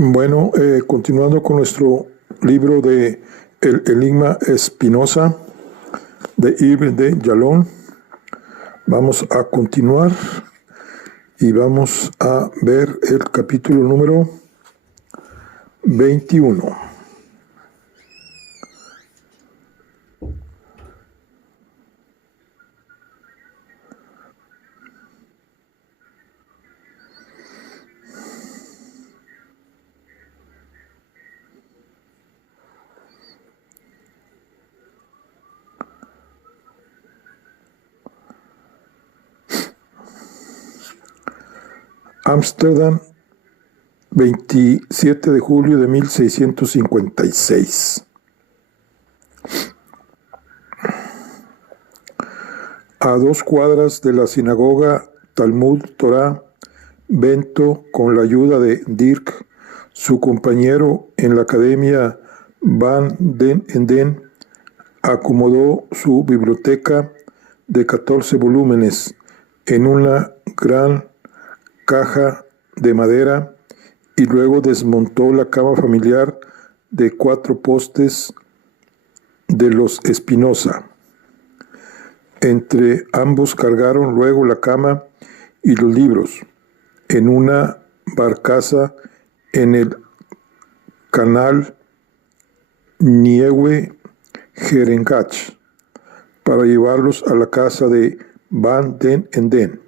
Bueno, continuando con nuestro libro de El Enigma Spinoza de Yves de Jallon, vamos a continuar y vamos a ver el capítulo número 21. Ámsterdam, 27 de julio de 1656. A 2 cuadras de la sinagoga Talmud Torah, Bento, con la ayuda de Dirk, su compañero en la academia Van den Enden, acomodó su biblioteca de 14 volúmenes en una gran caja de madera y luego desmontó la cama familiar de 4 postes de los Spinoza. Entre ambos cargaron luego la cama y los libros en una barcaza en el canal Nieuwe-Gerengach para llevarlos a la casa de Van den Enden,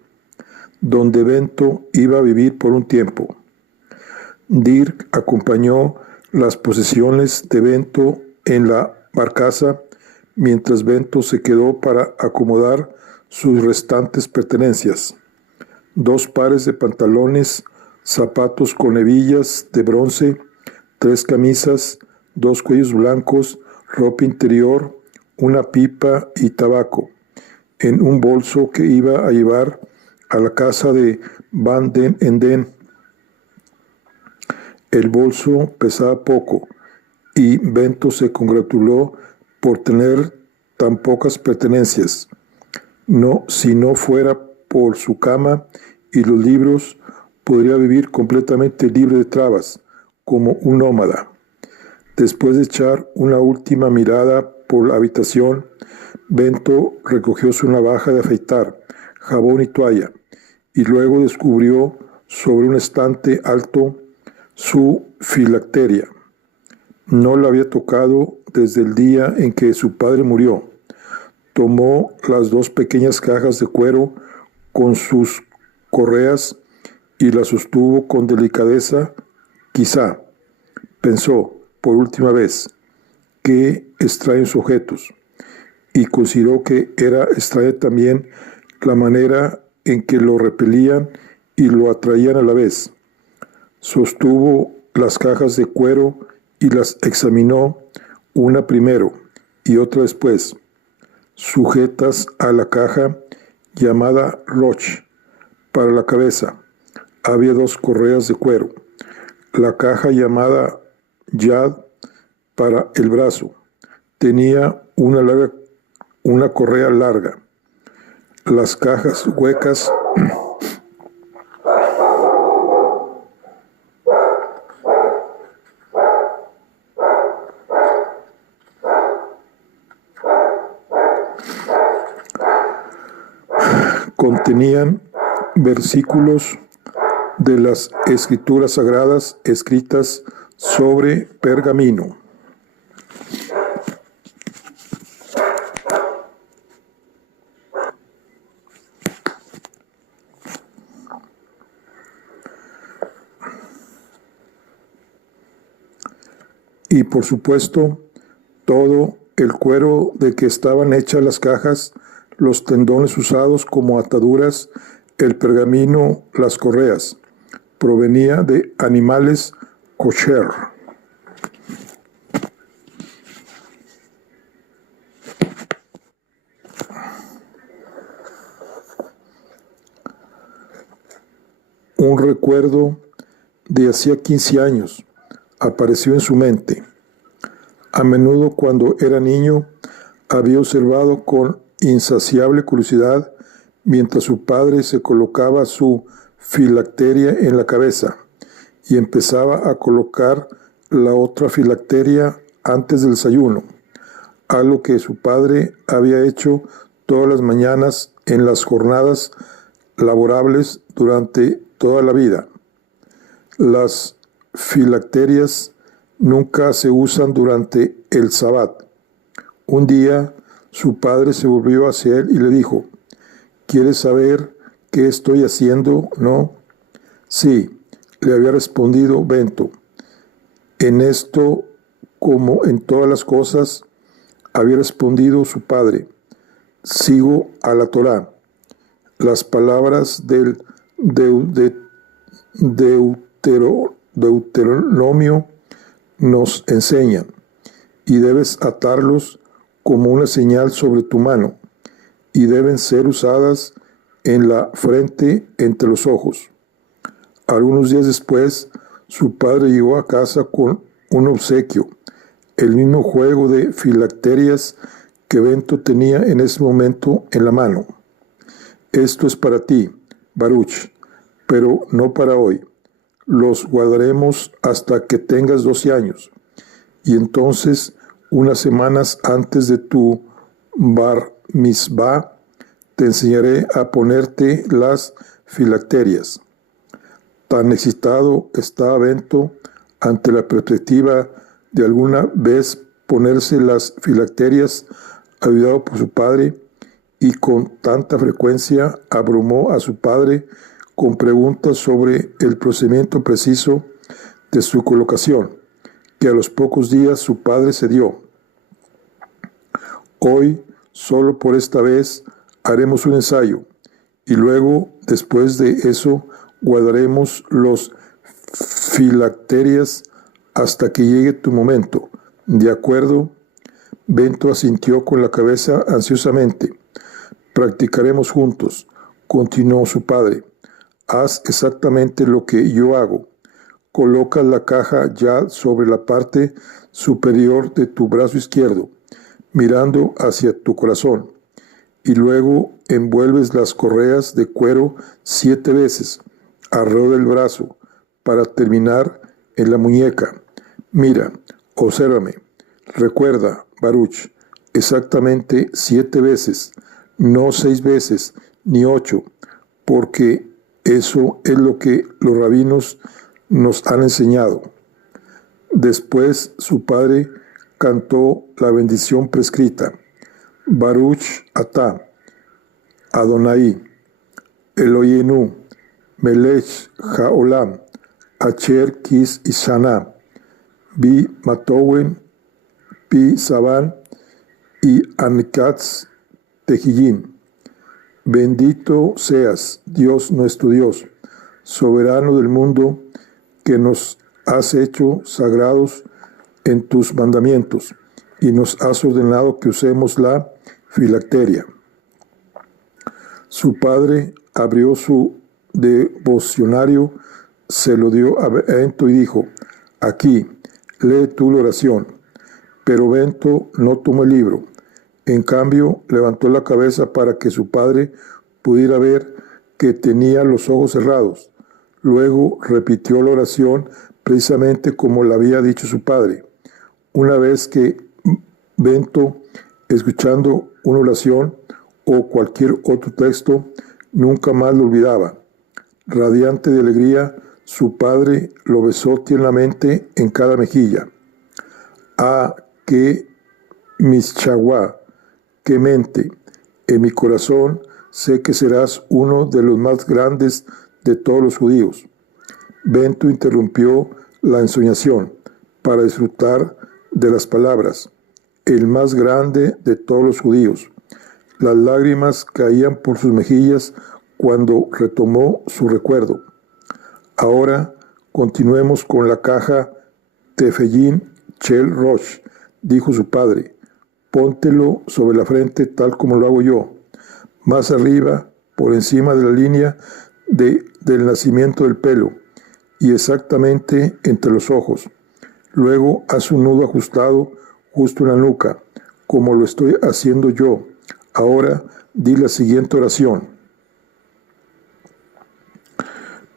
donde Bento iba a vivir por un tiempo. Dirk acompañó las posesiones de Bento en la barcaza, mientras Bento se quedó para acomodar sus restantes pertenencias: 2 pares de pantalones, zapatos con hebillas de bronce, 3 camisas, 2 cuellos blancos, ropa interior, una pipa y tabaco, en un bolso que iba a llevar a la casa de Van den Enden. El bolso pesaba poco y Bento se congratuló por tener tan pocas pertenencias. Si no fuera por su cama y los libros, podría vivir completamente libre de trabas, como un nómada. Después de echar una última mirada por la habitación, Bento recogió su navaja de afeitar, jabón y toalla, y luego descubrió sobre un estante alto su filacteria. No la había tocado desde el día en que su padre murió. Tomó las 2 pequeñas cajas de cuero con sus correas y las sostuvo con delicadeza. Quizá, pensó por última vez, qué extraños objetos, y consideró que era extraña también la manera en que lo repelían y lo atraían a la vez. Sostuvo las cajas de cuero y las examinó, una primero y otra después. Sujetas a la caja llamada Roch para la cabeza, había 2 correas de cuero. La caja llamada Yad para el brazo tenía una correa larga. Las cajas huecas contenían versículos de las escrituras sagradas escritas sobre pergamino. Y por supuesto, todo el cuero de que estaban hechas las cajas, los tendones usados como ataduras, el pergamino, las correas, provenía de animales kosher. Un recuerdo de hacía 15 años apareció en su mente. A menudo, cuando era niño, había observado con insaciable curiosidad mientras su padre se colocaba su filacteria en la cabeza y empezaba a colocar la otra filacteria antes del desayuno, algo que su padre había hecho todas las mañanas en las jornadas laborables durante toda la vida. Las filacterias nunca se usan durante el Sabbat. Un día su padre se volvió hacia él y le dijo: ¿quieres saber qué estoy haciendo? ¿No? Sí, le había respondido Bento. En esto, como en todas las cosas, había respondido su padre: sigo a la Torá. Las palabras del Deuteronomio nos enseñan, y debes atarlos como una señal sobre tu mano, y deben ser usadas en la frente entre los ojos. Algunos días después, su padre llegó a casa con un obsequio, el mismo juego de filacterias que Bento tenía en ese momento en la mano. Esto es para ti, Baruch, pero no para hoy. Los guardaremos hasta que tengas 12 años, y entonces, unas semanas antes de tu bar mitzvah, te enseñaré a ponerte las filacterias. Tan excitado estaba Bento ante la perspectiva de alguna vez ponerse las filacterias, ayudado por su padre, y con tanta frecuencia abrumó a su padre con preguntas sobre el procedimiento preciso de su colocación, que a los pocos días su padre cedió. Hoy, solo por esta vez, haremos un ensayo, y luego, después de eso, guardaremos los filacterias hasta que llegue tu momento. ¿De acuerdo? Bento asintió con la cabeza ansiosamente. Practicaremos juntos, continuó su padre. Haz exactamente lo que yo hago. Coloca la caja ya sobre la parte superior de tu brazo izquierdo, mirando hacia tu corazón, y luego envuelves las correas de cuero 7 veces alrededor del brazo para terminar en la muñeca. Mira, obsérvame. Recuerda, Baruch, exactamente 7 veces, no 6 veces, ni 8, porque eso es lo que los rabinos nos han enseñado. Después su padre cantó la bendición prescrita. Baruch atah, Adonai, Eloheinu, melech haolam, asher kis ishana, bi matowen, pi saban, y ankatz tejillín. Bendito seas, Dios nuestro Dios, soberano del mundo, que nos has hecho sagrados en tus mandamientos, y nos has ordenado que usemos la filacteria. Su padre abrió su devocionario, se lo dio a Bento y dijo: aquí, lee tú la oración. Pero Bento no tomó el libro. En cambio, levantó la cabeza para que su padre pudiera ver que tenía los ojos cerrados. Luego repitió la oración precisamente como la había dicho su padre. Una vez que Bento, escuchando una oración o cualquier otro texto, nunca más lo olvidaba. Radiante de alegría, su padre lo besó tiernamente en cada mejilla. Ah, qué mischawá, qué mente. En mi corazón sé que serás uno de los más grandes de todos los judíos. Bento interrumpió la ensoñación para disfrutar de las palabras: el más grande de todos los judíos. Las lágrimas caían por sus mejillas cuando retomó su recuerdo. Ahora continuemos con la caja Tefellín Shel Rosh, dijo su padre. Póntelo sobre la frente tal como lo hago yo, más arriba, por encima de la línea del nacimiento del pelo, y exactamente entre los ojos. Luego haz un nudo ajustado justo en la nuca, como lo estoy haciendo yo. Ahora di la siguiente oración.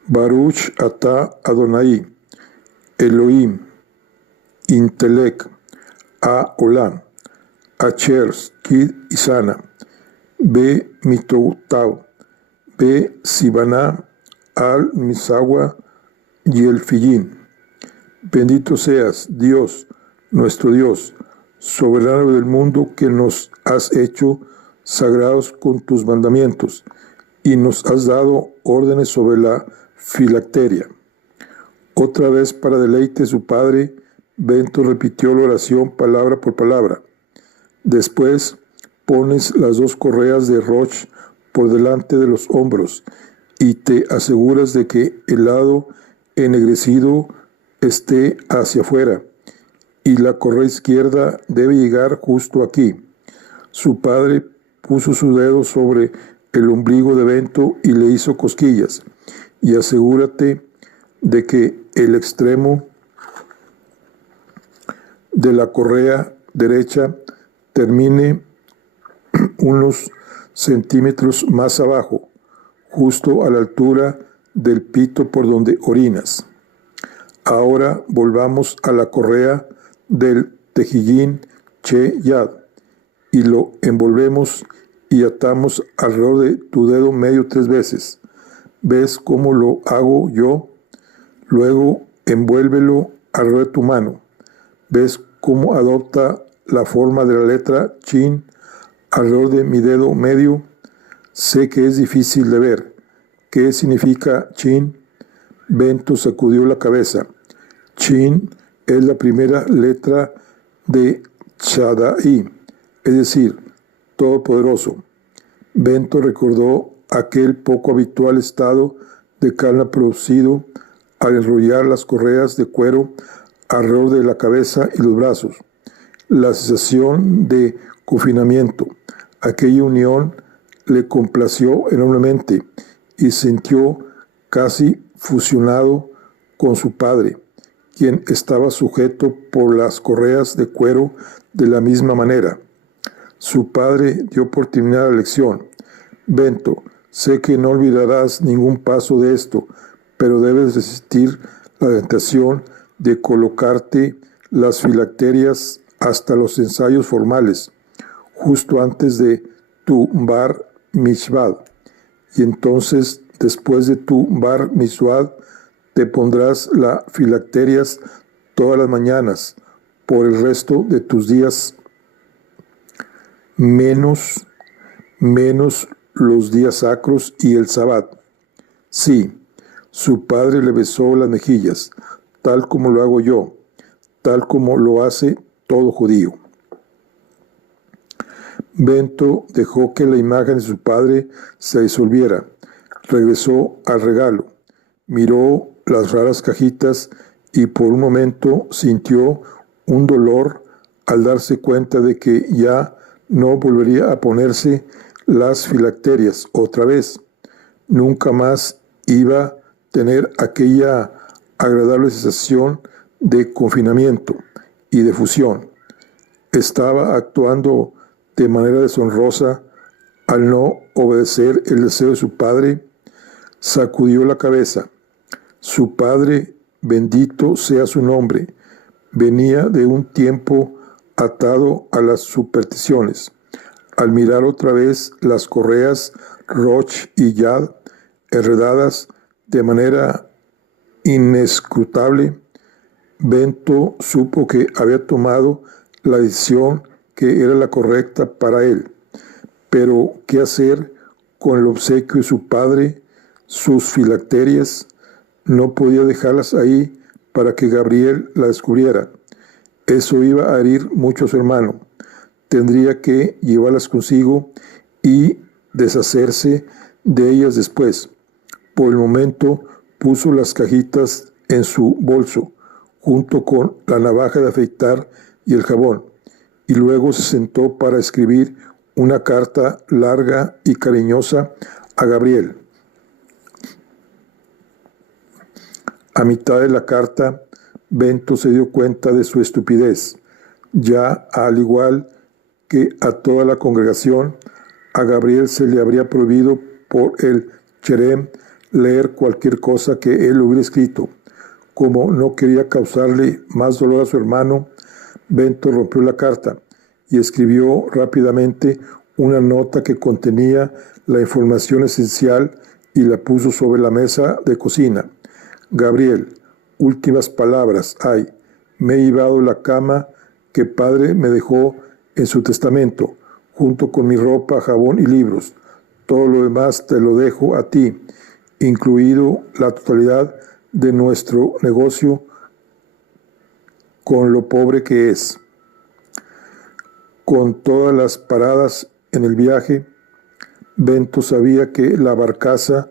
Baruch atah Adonai, Elohim, Intelec, A Olam, Acher, Kid y Sana, B Mitoutau, B Sibana, Al Misawa y el Fillín. Bendito seas, Dios, nuestro Dios, soberano del mundo, que nos has hecho sagrados con tus mandamientos y nos has dado órdenes sobre la filacteria. Otra vez, para deleite de su padre, Bento repitió la oración palabra por palabra. Después pones las dos correas de Roch por delante de los hombros y te aseguras de que el lado ennegrecido esté hacia afuera y la correa izquierda debe llegar justo aquí. Su padre puso su dedo sobre el ombligo de Bento y le hizo cosquillas, y asegúrate de que el extremo de la correa derecha termine unos centímetros más abajo, justo a la altura del pito por donde orinas. Ahora volvamos a la correa del tejillín Che Yad y lo envolvemos y atamos alrededor de tu dedo medio 3 veces. ¿Ves cómo lo hago yo? Luego envuélvelo alrededor de tu mano. ¿Ves cómo adopta la forma de la letra Chin alrededor de mi dedo medio? Sé que es difícil de ver. ¿Qué significa Chin? Bento sacudió la cabeza. Chin es la primera letra de Shaddai, es decir, todopoderoso. Bento recordó aquel poco habitual estado de calma producido al enrollar las correas de cuero alrededor de la cabeza y los brazos. La sensación de confinamiento, aquella unión, le complació enormemente y sintió casi fusionado con su padre, quien estaba sujeto por las correas de cuero de la misma manera. Su padre dio por terminada la lección. Bento, sé que no olvidarás ningún paso de esto, pero debes resistir la tentación de colocarte las filacterias hasta los ensayos formales, justo antes de tu bar mitzvah. Y entonces, después de tu bar mitzvah, te pondrás las filacterias todas las mañanas por el resto de tus días, menos los días sacros y el sabbat. Sí, su padre le besó las mejillas, tal como lo hago yo, tal como lo hace todo judío. Bento dejó que la imagen de su padre se disolviera, regresó al regalo, miró las raras cajitas y por un momento sintió un dolor al darse cuenta de que ya no volvería a ponerse las filacterias otra vez. Nunca más iba a tener aquella agradable sensación de confinamiento y de fusión. Estaba actuando de manera deshonrosa al no obedecer el deseo de su padre. Sacudió la cabeza. Su padre, bendito sea su nombre, venía de un tiempo atado a las supersticiones. Al mirar otra vez las correas Roch y Yad enredadas de manera inescrutable, Bento supo que había tomado la decisión que era la correcta para él. Pero, ¿qué hacer con el obsequio de su padre, sus filacterias? No podía dejarlas ahí para que Gabriel la descubriera. Eso iba a herir mucho a su hermano. Tendría que llevarlas consigo y deshacerse de ellas después. Por el momento puso las cajitas en su bolso, junto con la navaja de afeitar y el jabón, y luego se sentó para escribir una carta larga y cariñosa a Gabriel. A mitad de la carta, Bento se dio cuenta de su estupidez. Ya, al igual que a toda la congregación, a Gabriel se le habría prohibido por el cherem leer cualquier cosa que él hubiera escrito. Como no quería causarle más dolor a su hermano, Bento rompió la carta y escribió rápidamente una nota que contenía la información esencial y la puso sobre la mesa de cocina. Gabriel, últimas palabras. Ay, me he llevado la cama que padre me dejó en su testamento, junto con mi ropa, jabón y libros. Todo lo demás te lo dejo a ti, incluido la totalidad de nuestro negocio, con lo pobre que es. Con todas las paradas en el viaje, Bento sabía que la barcaza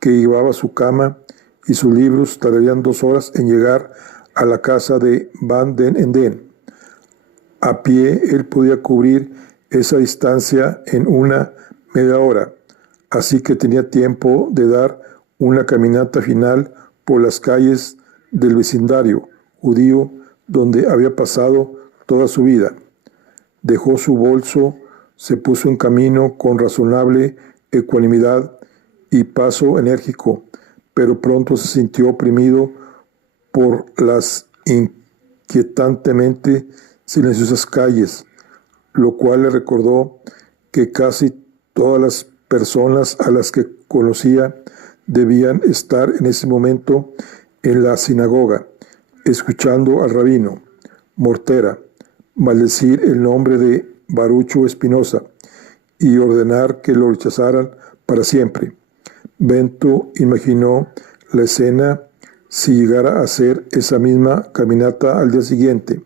que llevaba su cama y sus libros tardarían 2 horas en llegar a la casa de Van den Enden. A pie él podía cubrir esa distancia en una media hora, así que tenía tiempo de dar una caminata final por las calles del vecindario judío donde había pasado toda su vida. Dejó su bolso, se puso en camino con razonable ecuanimidad y paso enérgico, pero pronto se sintió oprimido por las inquietantemente silenciosas calles, lo cual le recordó que casi todas las personas a las que conocía debían estar en ese momento en la sinagoga, escuchando al rabino Mortera maldecir el nombre de Barucho Espinosa y ordenar que lo rechazaran para siempre. Bento imaginó la escena si llegara a hacer esa misma caminata al día siguiente.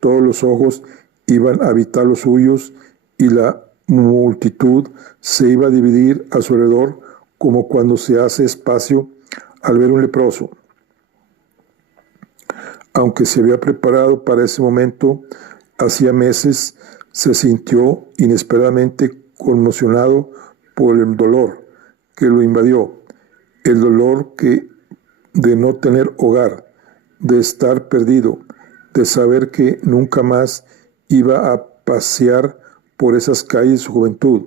Todos los ojos iban a habitar los suyos y la multitud se iba a dividir a su alrededor como cuando se hace espacio al ver un leproso. Aunque se había preparado para ese momento, hacía meses se sintió inesperadamente conmocionado por el dolor que lo invadió, el dolor de no tener hogar, de estar perdido, de saber que nunca más iba a pasear por esas calles de su juventud,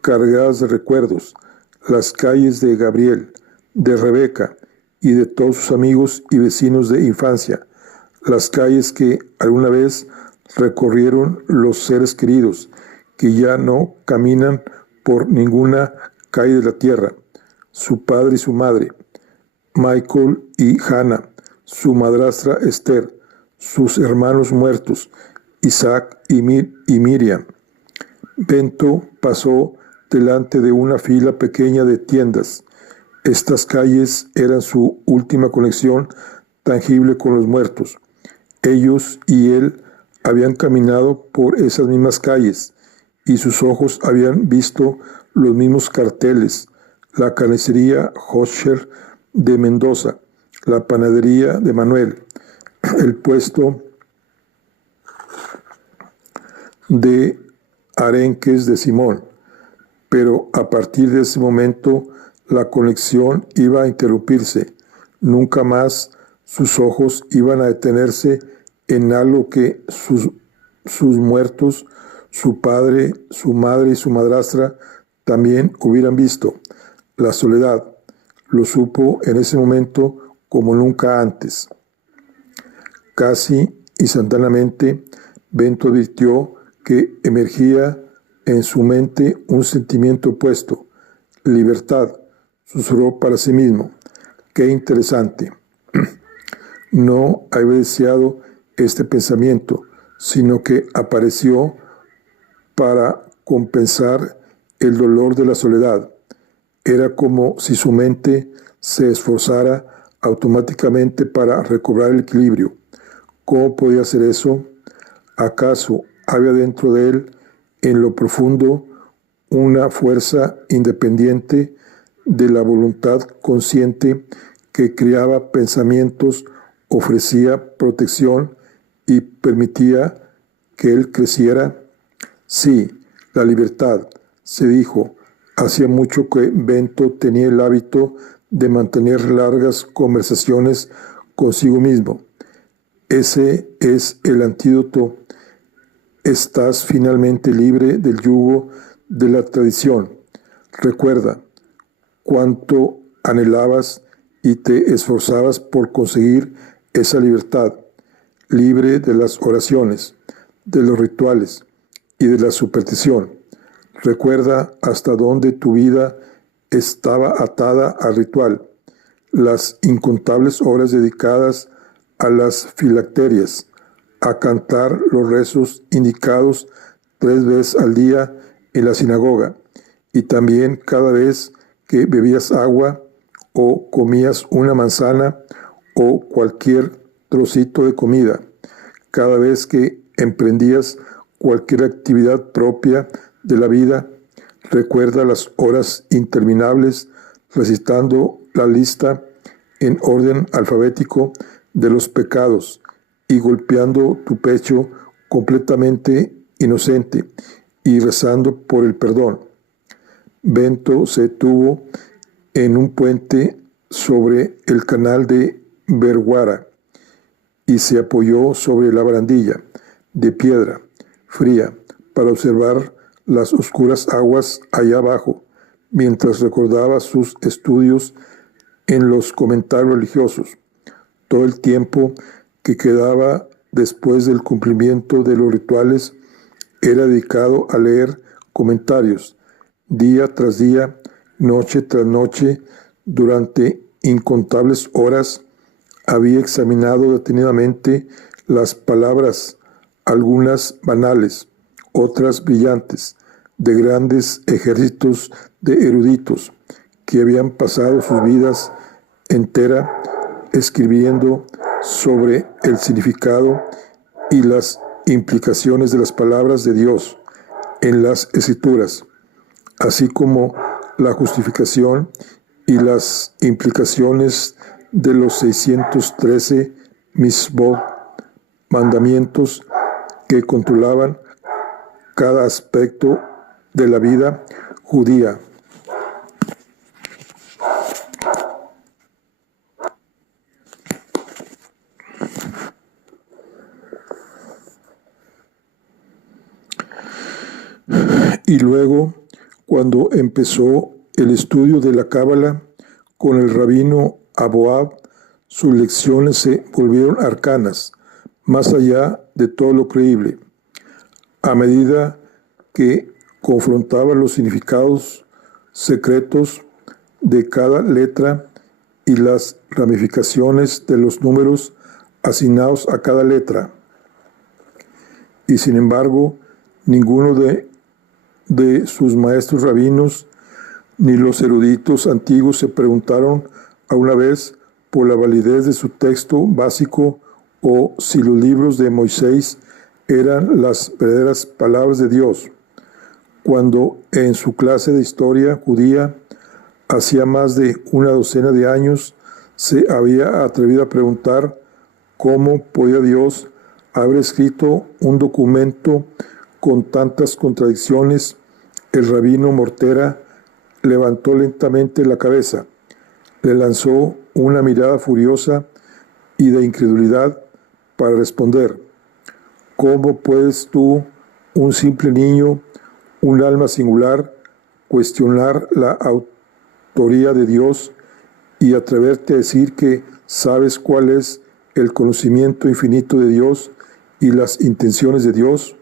cargadas de recuerdos, las calles de Gabriel, de Rebeca y de todos sus amigos y vecinos de infancia, las calles que alguna vez recorrieron los seres queridos, que ya no caminan por ninguna calle de la tierra, su padre y su madre, Michael y Hannah, su madrastra Esther, sus hermanos muertos, Isaac y Miriam. Bento pasó delante de una fila pequeña de tiendas. Estas calles eran su última conexión tangible con los muertos. Ellos y él habían caminado por esas mismas calles y sus ojos habían visto los mismos carteles: la carnicería Hoscher de Mendoza, la panadería de Manuel, el puesto de arenques de Simón. Pero a partir de ese momento la conexión iba a interrumpirse. Nunca más sus ojos iban a detenerse en algo que sus muertos, su padre, su madre y su madrastra también hubieran visto: la soledad. Lo supo en ese momento como nunca antes. Casi instantáneamente, Bento advirtió que emergía en su mente un sentimiento opuesto: libertad. Susurró para sí mismo: ¡qué interesante! No había deseado este pensamiento, sino que apareció para compensar el dolor de la soledad. Era como si su mente se esforzara automáticamente para recobrar el equilibrio. ¿Cómo podía hacer eso? ¿Acaso había dentro de él, en lo profundo, una fuerza independiente de la voluntad consciente que creaba pensamientos, ofrecía protección y permitía que él creciera? Sí, la libertad, se dijo. Hacía mucho que Bento tenía el hábito de mantener largas conversaciones consigo mismo. Ese es el antídoto. Estás finalmente libre del yugo de la tradición. Recuerda cuánto anhelabas y te esforzabas por conseguir esa libertad, libre de las oraciones, de los rituales y de la superstición. Recuerda hasta dónde tu vida estaba atada al ritual, las incontables horas dedicadas a las filacterias, a cantar los rezos indicados 3 veces al día en la sinagoga, y también cada vez que bebías agua o comías una manzana o cualquier trocito de comida, cada vez que emprendías cualquier actividad propia de la vida. Recuerda las horas interminables recitando la lista en orden alfabético de los pecados y golpeando tu pecho completamente inocente y rezando por el perdón. Bento se detuvo en un puente sobre el canal de Verguara y se apoyó sobre la barandilla de piedra fría para observar las oscuras aguas allá abajo, mientras recordaba sus estudios en los comentarios religiosos. Todo el tiempo que quedaba después del cumplimiento de los rituales era dedicado a leer comentarios, día tras día, noche tras noche, durante incontables horas. Había examinado detenidamente las palabras, algunas banales, otras brillantes, de grandes ejércitos de eruditos que habían pasado sus vidas entera escribiendo sobre el significado y las implicaciones de las palabras de Dios en las Escrituras, así como la justificación y las implicaciones de los 613 misbot, mandamientos que controlaban cada aspecto de la vida judía. Y luego, cuando empezó el estudio de la Cábala con el rabino Aboab, sus lecciones se volvieron arcanas, más allá de todo lo creíble. A medida que confrontaba los significados secretos de cada letra y las ramificaciones de los números asignados a cada letra. Y sin embargo, ninguno de sus maestros rabinos ni los eruditos antiguos se preguntaron alguna vez por la validez de su texto básico o si los libros de Moisés eran las verdaderas palabras de Dios. Cuando en su clase de historia judía, hacía más de una docena de años, se había atrevido a preguntar cómo podía Dios haber escrito un documento con tantas contradicciones, el rabino Mortera levantó lentamente la cabeza, le lanzó una mirada furiosa y de incredulidad para responder: ¿cómo puedes tú, un simple niño, un alma singular, cuestionar la autoría de Dios y atreverte a decir que sabes cuál es el conocimiento infinito de Dios y las intenciones de Dios?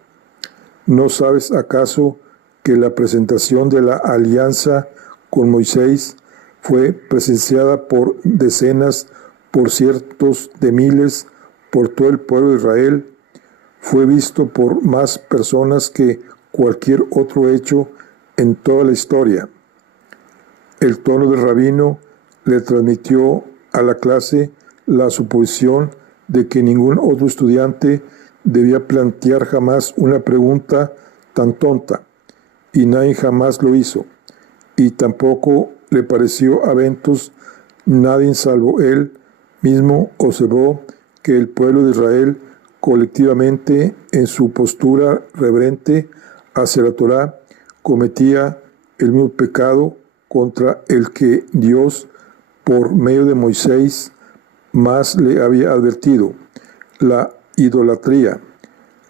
¿No sabes acaso que la presentación de la alianza con Moisés fue presenciada por decenas, por cientos de miles, por todo el pueblo de Israel? Fue visto por más personas que cualquier otro hecho en toda la historia. El tono del rabino le transmitió a la clase la suposición de que ningún otro estudiante debía plantear jamás una pregunta tan tonta, y nadie jamás lo hizo, y tampoco le pareció a Ventus. Nadie salvo él mismo observó que el pueblo de Israel colectivamente, en su postura reverente hacia la Torá, cometía el mismo pecado contra el que Dios, por medio de Moisés, más le había advertido: la idolatría.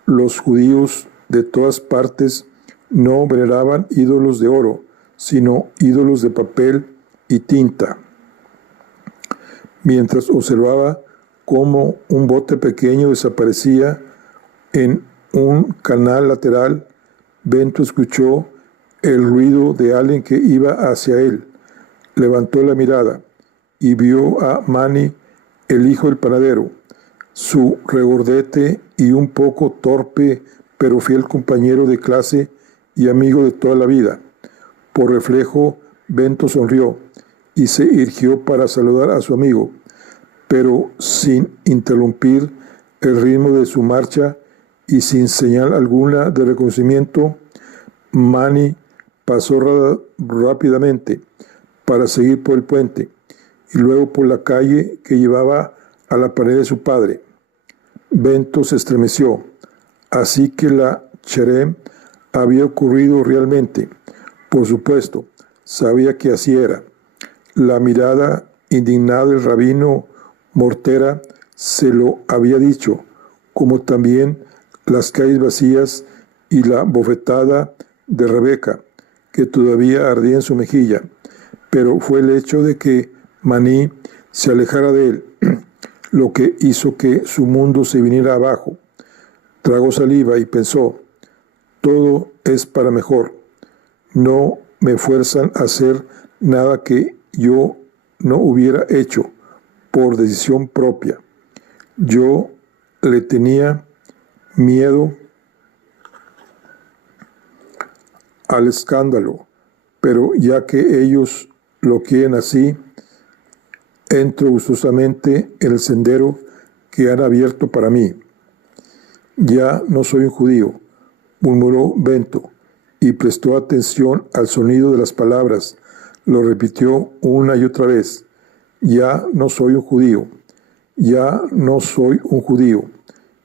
Los judíos de todas partes no veneraban ídolos de oro, sino ídolos de papel y tinta. Mientras observaba cómo un bote pequeño desaparecía en un canal lateral, Bento escuchó el ruido de alguien que iba hacia él. Levantó la mirada y vio a Manny, el hijo del panadero, su regordete y un poco torpe pero fiel compañero de clase y amigo de toda la vida. Por reflejo, Bento sonrió y se irguió para saludar a su amigo, pero sin interrumpir el ritmo de su marcha y sin señal alguna de reconocimiento, Manny pasó rápidamente para seguir por el puente y luego por la calle que llevaba a la pared de su padre. Bento se estremeció, así que la cherem había ocurrido realmente. Por supuesto, sabía que así era. La mirada indignada del rabino Mortera se lo había dicho, como también las calles vacías y la bofetada de Rebeca, que todavía ardía en su mejilla, pero fue el hecho de que Manny se alejara de él lo que hizo que su mundo se viniera abajo. Tragó saliva y pensó, todo es para mejor. No me fuerzan a hacer nada que yo no hubiera hecho por decisión propia. Yo le tenía miedo al escándalo, pero ya que ellos lo quieren así, entro gustosamente en el sendero que han abierto para mí. Ya no soy un judío, murmuró Bento, y prestó atención al sonido de las palabras. Lo repitió una y otra vez. Ya no soy un judío, ya no soy un judío,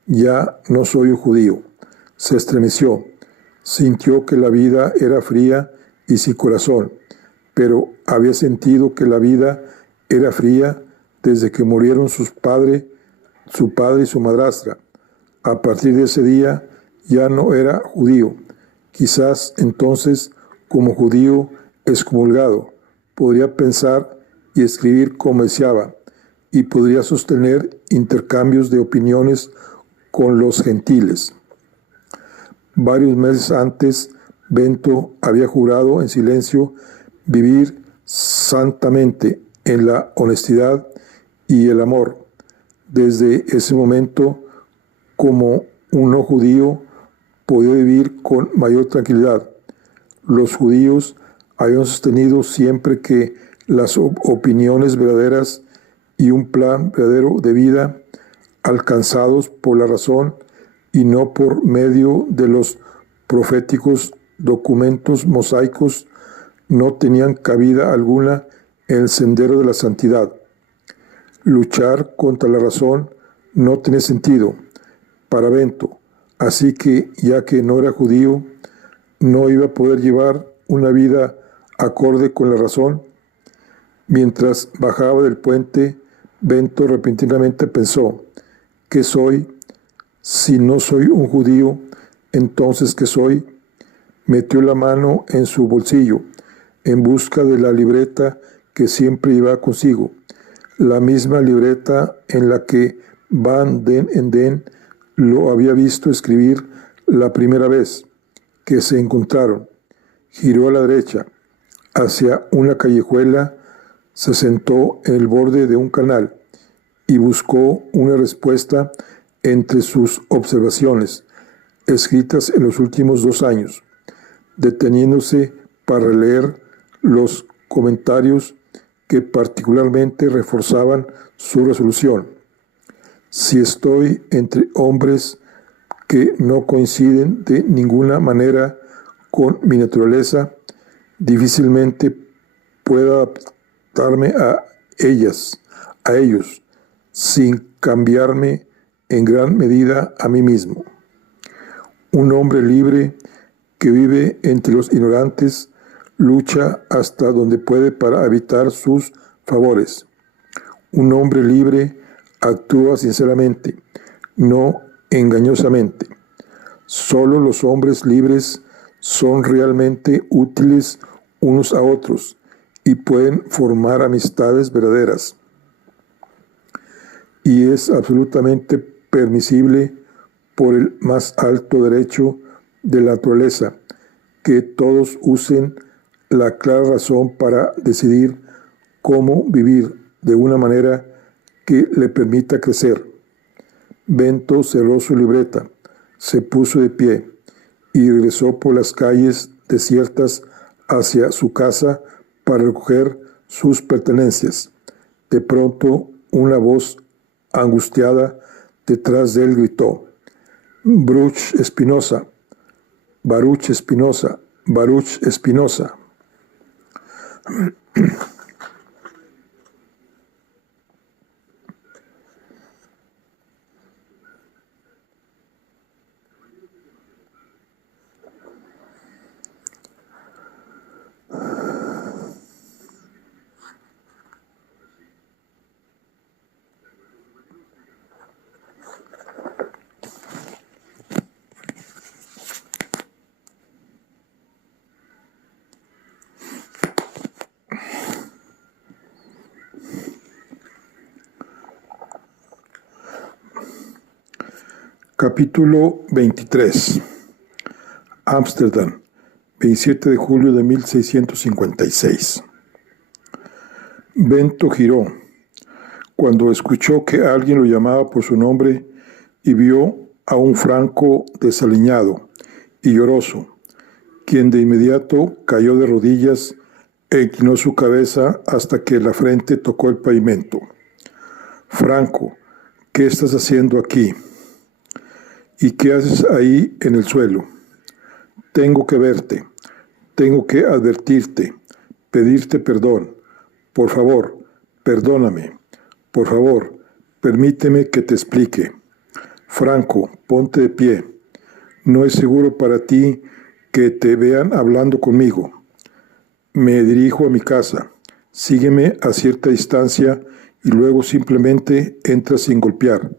ya no soy un judío. Se estremeció, sintió que la vida era fría y sin corazón, pero había sentido que la vida era fría desde que murieron su padre y su madrastra. A partir de ese día ya no era judío. Quizás entonces, como judío excomulgado, podría pensar y escribir como deseaba, y podría sostener intercambios de opiniones con los gentiles. Varios meses antes, Bento había jurado en silencio vivir santamente en la honestidad y el amor. Desde ese momento, como un no judío, podía vivir con mayor tranquilidad. Los judíos habían sostenido siempre que las opiniones verdaderas y un plan verdadero de vida, alcanzados por la razón y no por medio de los proféticos documentos mosaicos, no tenían cabida alguna en el sendero de la santidad. Luchar contra la razón no tenía sentido para Bento, así que, ya que no era judío, no iba a poder llevar una vida acorde con la razón. Mientras bajaba del puente, Bento repentinamente pensó, ¿qué soy? Si no soy un judío, entonces ¿qué soy? Metió la mano en su bolsillo, en busca de la libreta que siempre iba consigo, la misma libreta en la que Van den Enden lo había visto escribir la primera vez que se encontraron. Giró a la derecha, hacia una callejuela, se sentó en el borde de un canal y buscó una respuesta entre sus observaciones, escritas en los últimos 2 años, deteniéndose para leer los comentarios que particularmente reforzaban su resolución. Si estoy entre hombres que no coinciden de ninguna manera con mi naturaleza, difícilmente puedo adaptarme a ellos, sin cambiarme en gran medida a mí mismo. Un hombre libre que vive entre los ignorantes lucha hasta donde puede para evitar sus favores. Un hombre libre actúa sinceramente, no engañosamente. Solo los hombres libres son realmente útiles unos a otros y pueden formar amistades verdaderas. y es absolutamente permisible por el más alto derecho de la naturaleza que todos usen la clara razón para decidir cómo vivir de una manera que le permita crecer. Bento cerró su libreta, se puso de pie y regresó por las calles desiertas hacia su casa para recoger sus pertenencias. De pronto, una voz angustiada detrás de él gritó: Baruch Espinosa, Baruch Espinosa, Baruch Espinosa. Capítulo 23. Ámsterdam, 27 de julio de 1656. Bento giró cuando escuchó que alguien lo llamaba por su nombre y vio a un franco desaliñado y lloroso, quien de inmediato cayó de rodillas e inclinó su cabeza hasta que la frente tocó el pavimento. Franco, ¿qué estás haciendo aquí? ¿Y qué haces ahí en el suelo? Tengo que verte, tengo que advertirte, pedirte perdón. Por favor, perdóname. Por favor, permíteme que te explique. Franco, ponte de pie. No es seguro para ti que te vean hablando conmigo. Me dirijo a mi casa. Sígueme a cierta distancia y luego simplemente entra sin golpear.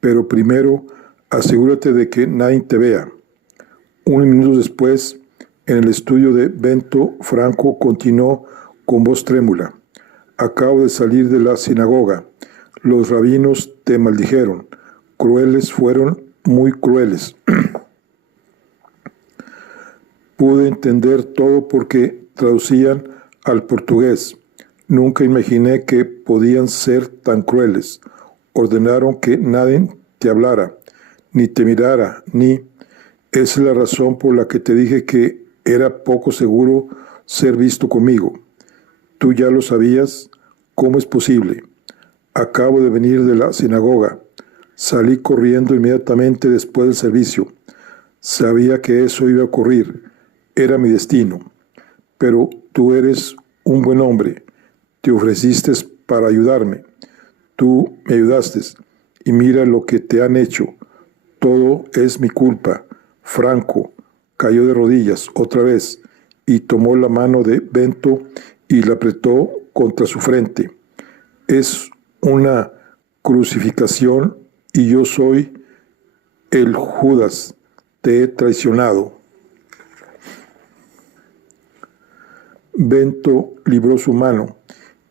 Pero primero, asegúrate de que nadie te vea. Unos minutos después, en el estudio de Bento, Franco continuó con voz trémula. Acabo de salir de la sinagoga. Los rabinos te maldijeron. Crueles fueron, muy crueles. Pude entender todo porque traducían al portugués. Nunca imaginé que podían ser tan crueles. Ordenaron que nadie te hablara, ni te mirara, ni... Esa es la razón por la que te dije que era poco seguro ser visto conmigo. Tú ya lo sabías. ¿Cómo es posible? Acabo de venir de la sinagoga. Salí corriendo inmediatamente después del servicio. Sabía que eso iba a ocurrir. Era mi destino. Pero tú eres un buen hombre. Te ofreciste para ayudarme. Tú me ayudaste. Y mira lo que te han hecho. Todo es mi culpa. Franco cayó de rodillas otra vez y tomó la mano de Bento y la apretó contra su frente. Es una crucificación y yo soy el Judas. Te he traicionado. Bento libró su mano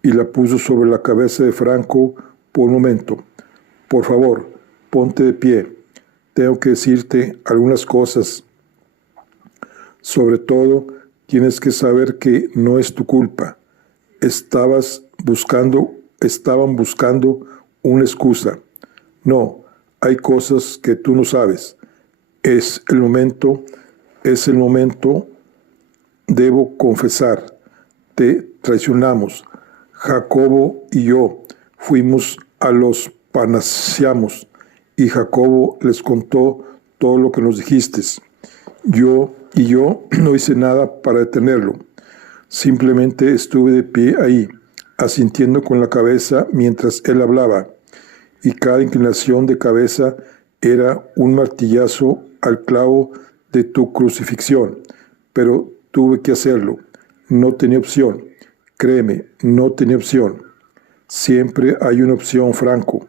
y la puso sobre la cabeza de Franco por un momento. Por favor, ponte de pie. Tengo que decirte algunas cosas. Sobre todo, tienes que saber que no es tu culpa. Estaban buscando una excusa. No, hay cosas que tú no sabes. Es el momento, debo confesar. Te traicionamos. Jacobo y yo fuimos a los Parnasiamos y Jacobo les contó todo lo que nos dijiste. Yo no hice nada para detenerlo. Simplemente estuve de pie ahí, asintiendo con la cabeza mientras él hablaba, y cada inclinación de cabeza era un martillazo al clavo de tu crucifixión. Pero tuve que hacerlo. No tenía opción. Créeme, no tenía opción. Siempre hay una opción, Franco.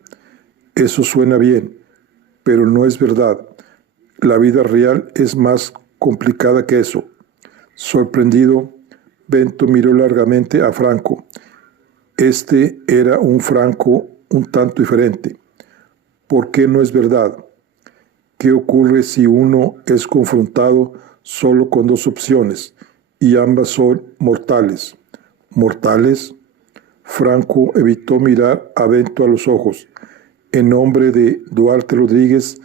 Eso suena bien, pero no es verdad. La vida real es más complicada que eso. Sorprendido, Bento miró largamente a Franco. Este era un Franco un tanto diferente. ¿Por qué no es verdad? ¿Qué ocurre si uno es confrontado solo con dos opciones y ambas son mortales? ¿Mortales? Franco evitó mirar a Bento a los ojos. En nombre de Duarte Rodríguez,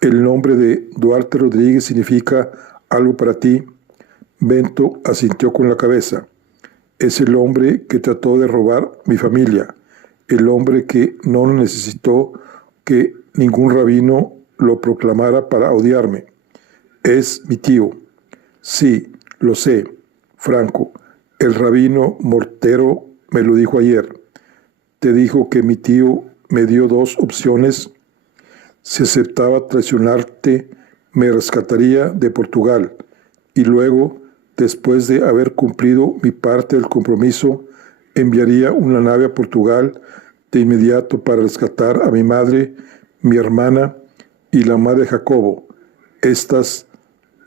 ¿el nombre de Duarte Rodríguez significa algo para ti? Bento asintió con la cabeza. Es el hombre que trató de robar mi familia, el hombre que no necesitó que ningún rabino lo proclamara para odiarme. Es mi tío. Sí, lo sé, Franco. El rabino Mortero me lo dijo ayer. Te dijo que mi tío me dio dos opciones. Si aceptaba traicionarte, me rescataría de Portugal y luego, después de haber cumplido mi parte del compromiso, enviaría una nave a Portugal de inmediato para rescatar a mi madre, mi hermana y la madre de Jacobo. Estas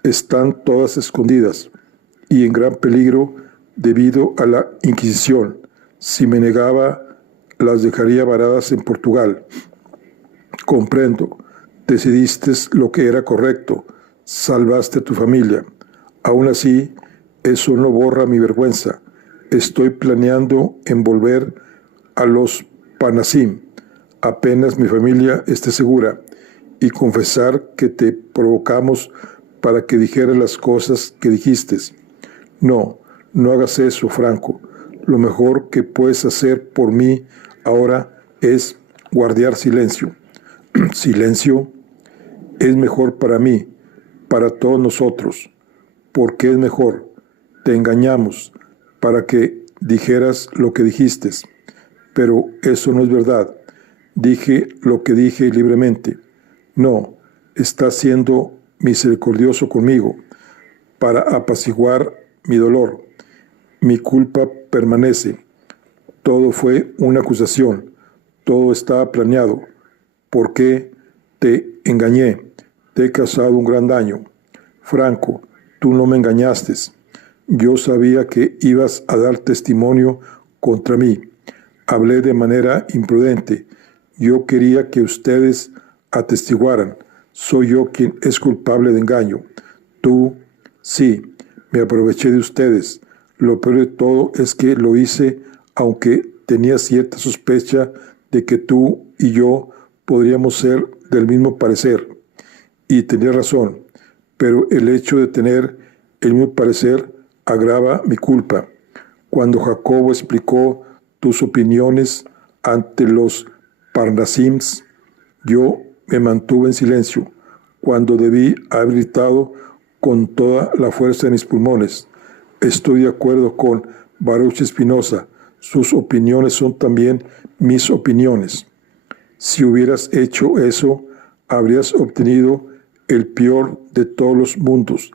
están todas escondidas y en gran peligro debido a la Inquisición. Si me negaba, las dejaría varadas en Portugal. Comprendo. Decidiste lo que era correcto. Salvaste a tu familia. Aún así, eso no borra mi vergüenza. Estoy planeando envolver a los Panasim apenas mi familia esté segura y confesar que te provocamos para que dijeras las cosas que dijiste. No, no hagas eso, Franco. Lo mejor que puedes hacer por mí ahora es guardar silencio. Silencio es mejor para mí, para todos nosotros. ¿Por qué es mejor? Te engañamos para que dijeras lo que dijiste. Pero eso no es verdad. Dije lo que dije libremente. No, estás siendo misericordioso conmigo para apaciguar mi dolor. Mi culpa permanece. Todo fue una acusación. Todo estaba planeado. ¿Por qué te engañé? Te he causado un gran daño. Franco, tú no me engañaste. Yo sabía que ibas a dar testimonio contra mí. Hablé de manera imprudente. Yo quería que ustedes atestiguaran. Soy yo quien es culpable de engaño. Tú, sí, me aproveché de ustedes. Lo peor de todo es que lo hice aunque tenía cierta sospecha de que tú y yo podríamos ser del mismo parecer. Y tenía razón, pero el hecho de tener el mismo parecer agrava mi culpa. Cuando Jacobo explicó tus opiniones ante los Parnasims, yo me mantuve en silencio, cuando debí haber gritado con toda la fuerza de mis pulmones. Estoy de acuerdo con Baruch Espinosa. Sus opiniones son también mis opiniones. Si hubieras hecho eso, habrías obtenido el peor de todos los mundos.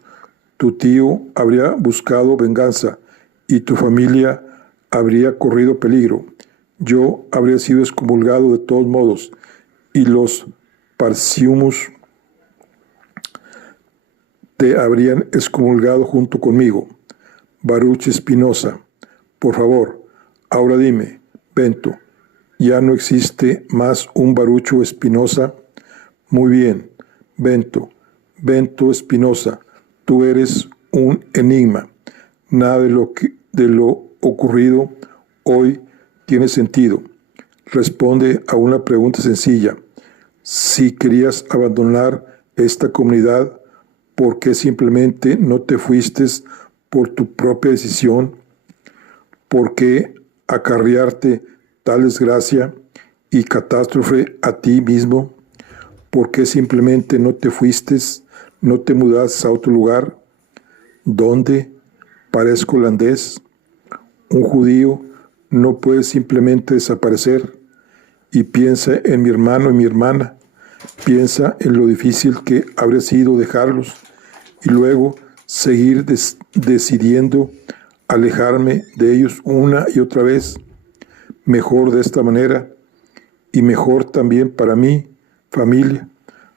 Tu tío habría buscado venganza y tu familia habría corrido peligro. Yo habría sido excomulgado de todos modos y los Parsiumus te habrían excomulgado junto conmigo. Baruch Espinosa, por favor, ahora dime, Bento, ¿ya no existe más un Barucho Espinosa? Muy bien, Bento Espinosa, tú eres un enigma. Nada de lo ocurrido hoy tiene sentido. Responde a una pregunta sencilla. Si querías abandonar esta comunidad, ¿por qué simplemente no te fuiste por tu propia decisión? ¿Por qué acarrearte tal desgracia y catástrofe a ti mismo? ¿Por qué simplemente no te fuiste, no te mudaste a otro lugar? ¿Dónde? ¿Parezco holandés? Un judío no puede simplemente desaparecer. Y piensa en mi hermano y mi hermana. Piensa en lo difícil que habría sido dejarlos y luego seguir decidiendo alejarme de ellos una y otra vez. Mejor de esta manera y mejor también para mi familia.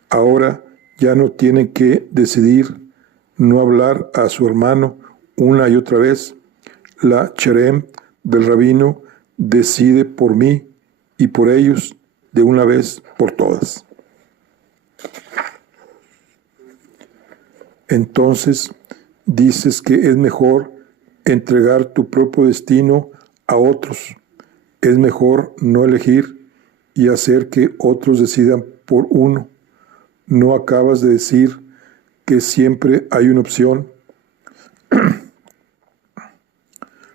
Ahora ya no tienen que decidir no hablar a su hermano una y otra vez. La cherem del rabino decide por mí y por ellos de una vez por todas. Entonces dices que es mejor entregar tu propio destino a otros. Es mejor no elegir y hacer que otros decidan por uno. No acabas de decir que siempre hay una opción.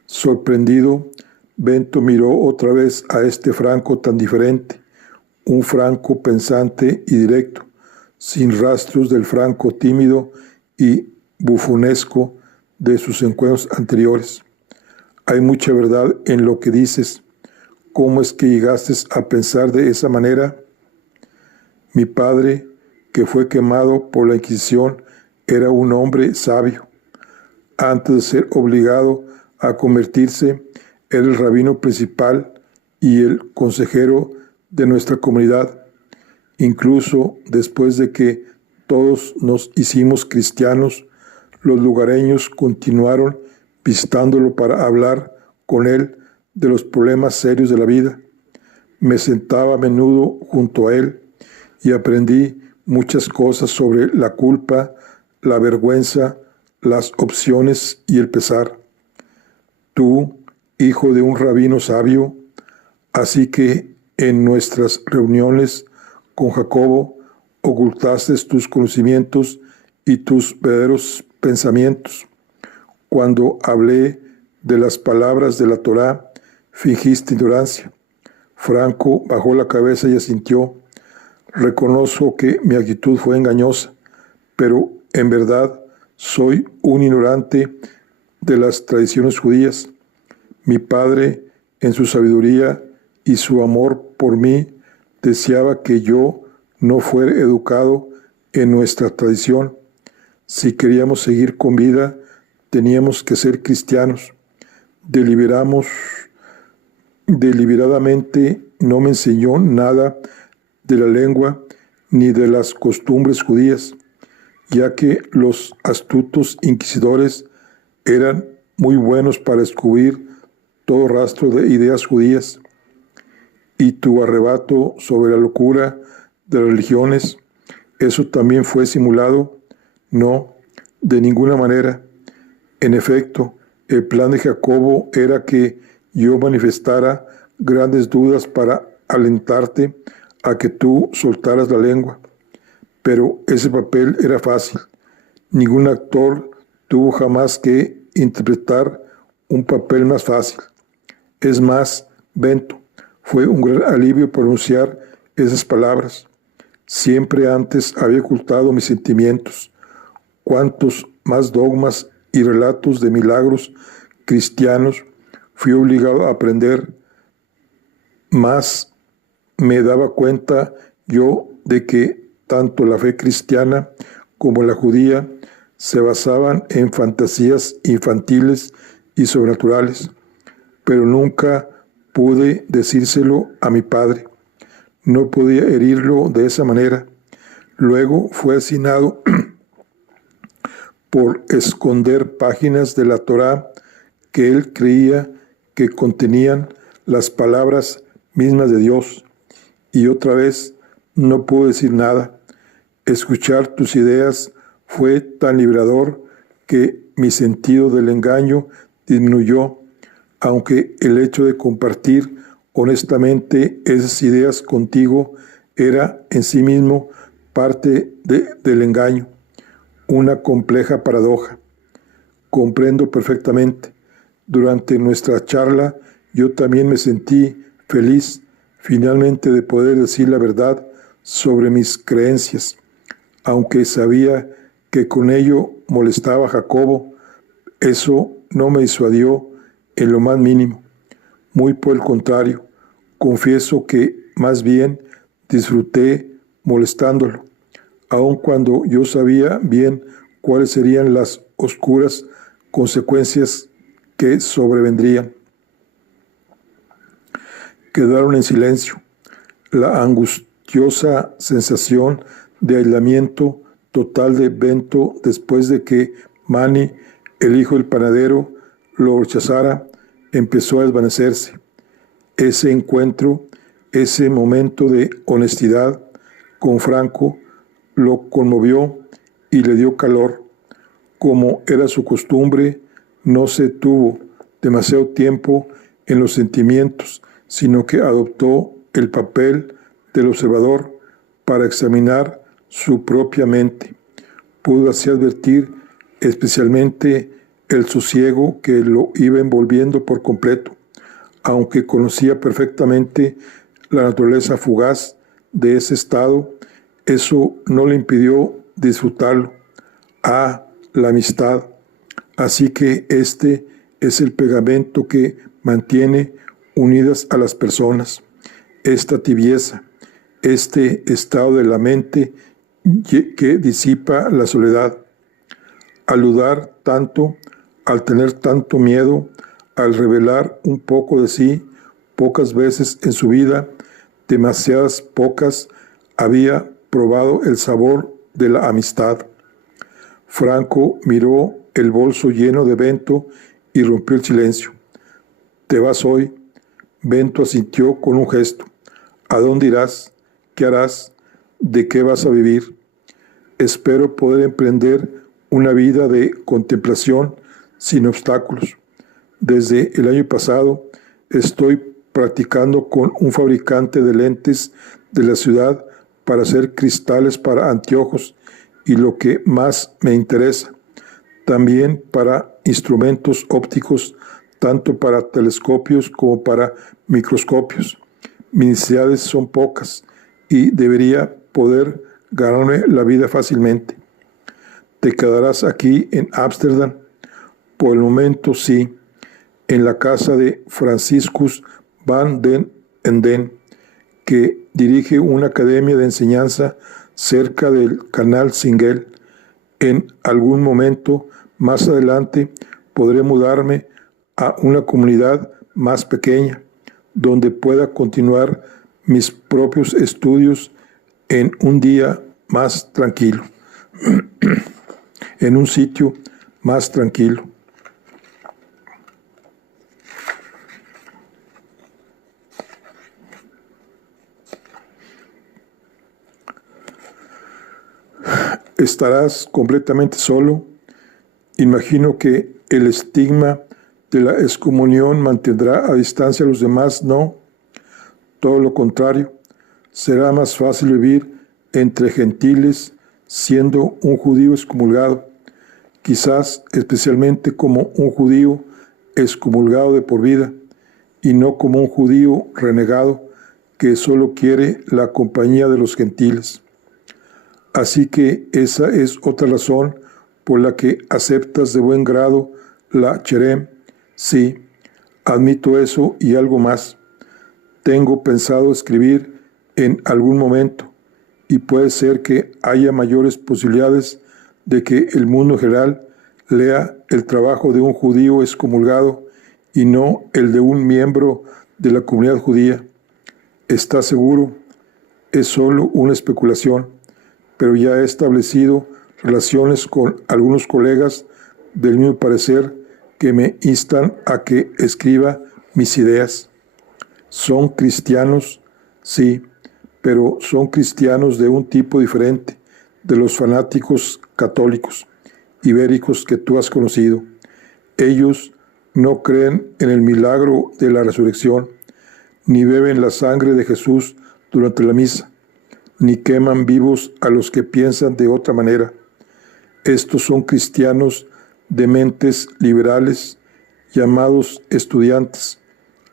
Sorprendido, Bento miró otra vez a este Franco tan diferente, un Franco pensante y directo, sin rastros del Franco tímido y bufonesco de sus encuentros anteriores. Hay mucha verdad en lo que dices. ¿Cómo es que llegaste a pensar de esa manera? Mi padre, que fue quemado por la Inquisición, era un hombre sabio. Antes de ser obligado a convertirse, era el rabino principal y el consejero de nuestra comunidad. Incluso después de que todos nos hicimos cristianos, los lugareños continuaron visitándolo para hablar con él de los problemas serios de la vida. Me sentaba a menudo junto a él y aprendí muchas cosas sobre la culpa, la vergüenza, las opciones y el pesar. Tú, hijo de un rabino sabio, así que en nuestras reuniones con Jacobo ocultaste tus conocimientos y tus verdaderos pensamientos. Cuando hablé de las palabras de la Torá, fingiste ignorancia. Franco bajó la cabeza y asintió. Reconozco que mi actitud fue engañosa, pero en verdad soy un ignorante de las tradiciones judías. Mi padre, en su sabiduría y su amor por mí, deseaba que yo no fuera educado en nuestra tradición. Si queríamos seguir con vida, teníamos que ser cristianos. Deliberadamente no me enseñó nada de la lengua ni de las costumbres judías, ya que los astutos inquisidores eran muy buenos para descubrir todo rastro de ideas judías. Y tu arrebato sobre la locura de las religiones, ¿eso también fue simulado? No, de ninguna manera. En efecto, el plan de Jacobo era que yo manifestara grandes dudas para alentarte a que tú soltaras la lengua. Pero ese papel era fácil. Ningún actor tuvo jamás que interpretar un papel más fácil. Es más, Bento, fue un gran alivio pronunciar esas palabras. Siempre antes había ocultado mis sentimientos. Cuántos más dogmas y relatos de milagros cristianos fui obligado a aprender, más me daba cuenta yo de que tanto la fe cristiana como la judía se basaban en fantasías infantiles y sobrenaturales, pero nunca pude decírselo a mi padre. No podía herirlo de esa manera. Luego fue asesinado por esconder páginas de la Torá que él creía que contenían las palabras mismas de Dios. Y otra vez no puedo decir nada. Escuchar tus ideas fue tan liberador que mi sentido del engaño disminuyó, aunque el hecho de compartir honestamente esas ideas contigo era en sí mismo parte del engaño, una compleja paradoja. Comprendo perfectamente. Durante nuestra charla yo también me sentí feliz finalmente de poder decir la verdad sobre mis creencias, aunque sabía que con ello molestaba a Jacobo. Eso no me disuadió en lo más mínimo. Muy por el contrario, confieso que más bien disfruté molestándolo, aun cuando yo sabía bien cuáles serían las oscuras consecuencias que sobrevendrían. Quedaron en silencio. La angustiosa sensación de aislamiento total de Bento después de que Mani, el hijo del panadero, lo rechazara, empezó a desvanecerse. Ese encuentro Ese momento de honestidad con Franco lo conmovió y le dio calor. Como era su costumbre, no se tuvo demasiado tiempo en los sentimientos, sino que adoptó el papel del observador para examinar su propia mente. Pudo así advertir especialmente el sosiego que lo iba envolviendo por completo, aunque conocía perfectamente la naturaleza fugaz de ese estado. Eso no le impidió disfrutarlo. La amistad. Así que este es el pegamento que mantiene unidas a las personas. Esta tibieza, este estado de la mente que disipa la soledad. Al dudar tanto, al tener tanto miedo, al revelar un poco de sí, pocas veces en su vida, demasiadas pocas, había probado el sabor de la amistad. Franco miró el bolso lleno de Bento y rompió el silencio. ¿Te vas hoy? Bento asintió con un gesto. ¿A dónde irás? ¿Qué harás? ¿De qué vas a vivir? Espero poder emprender una vida de contemplación sin obstáculos. Desde el año pasado estoy practicando con un fabricante de lentes de la ciudad para hacer cristales para anteojos y lo que más me interesa, también para instrumentos ópticos, tanto para telescopios como para microscopios. Mis necesidades son pocas y debería poder ganarme la vida fácilmente. ¿Te quedarás aquí en Ámsterdam? Por el momento sí, en la casa de Franciscus van den Enden, que dirige una academia de enseñanza cerca del canal Singel. En algún momento más adelante podré mudarme a una comunidad más pequeña, donde pueda continuar mis propios estudios en un día más tranquilo, en un sitio más tranquilo. Estarás completamente solo. Imagino que el estigma de la excomunión mantendrá a distancia a los demás, ¿no? Todo lo contrario, será más fácil vivir entre gentiles siendo un judío excomulgado, quizás especialmente como un judío excomulgado de por vida, y no como un judío renegado que solo quiere la compañía de los gentiles. Así que esa es otra razón por la que aceptas de buen grado la cherem. Sí, admito eso y algo más. Tengo pensado escribir en algún momento y puede ser que haya mayores posibilidades de que el mundo general lea el trabajo de un judío excomulgado y no el de un miembro de la comunidad judía. ¿Estás seguro? Es solo una especulación, pero ya he establecido relaciones con algunos colegas del mismo parecer que me instan a que escriba mis ideas. ¿Son cristianos? Sí, pero son cristianos de un tipo diferente de los fanáticos católicos ibéricos que tú has conocido. Ellos no creen en el milagro de la resurrección, ni beben la sangre de Jesús durante la misa, ni queman vivos a los que piensan de otra manera. Estos son cristianos de mentes liberales, llamados estudiantes,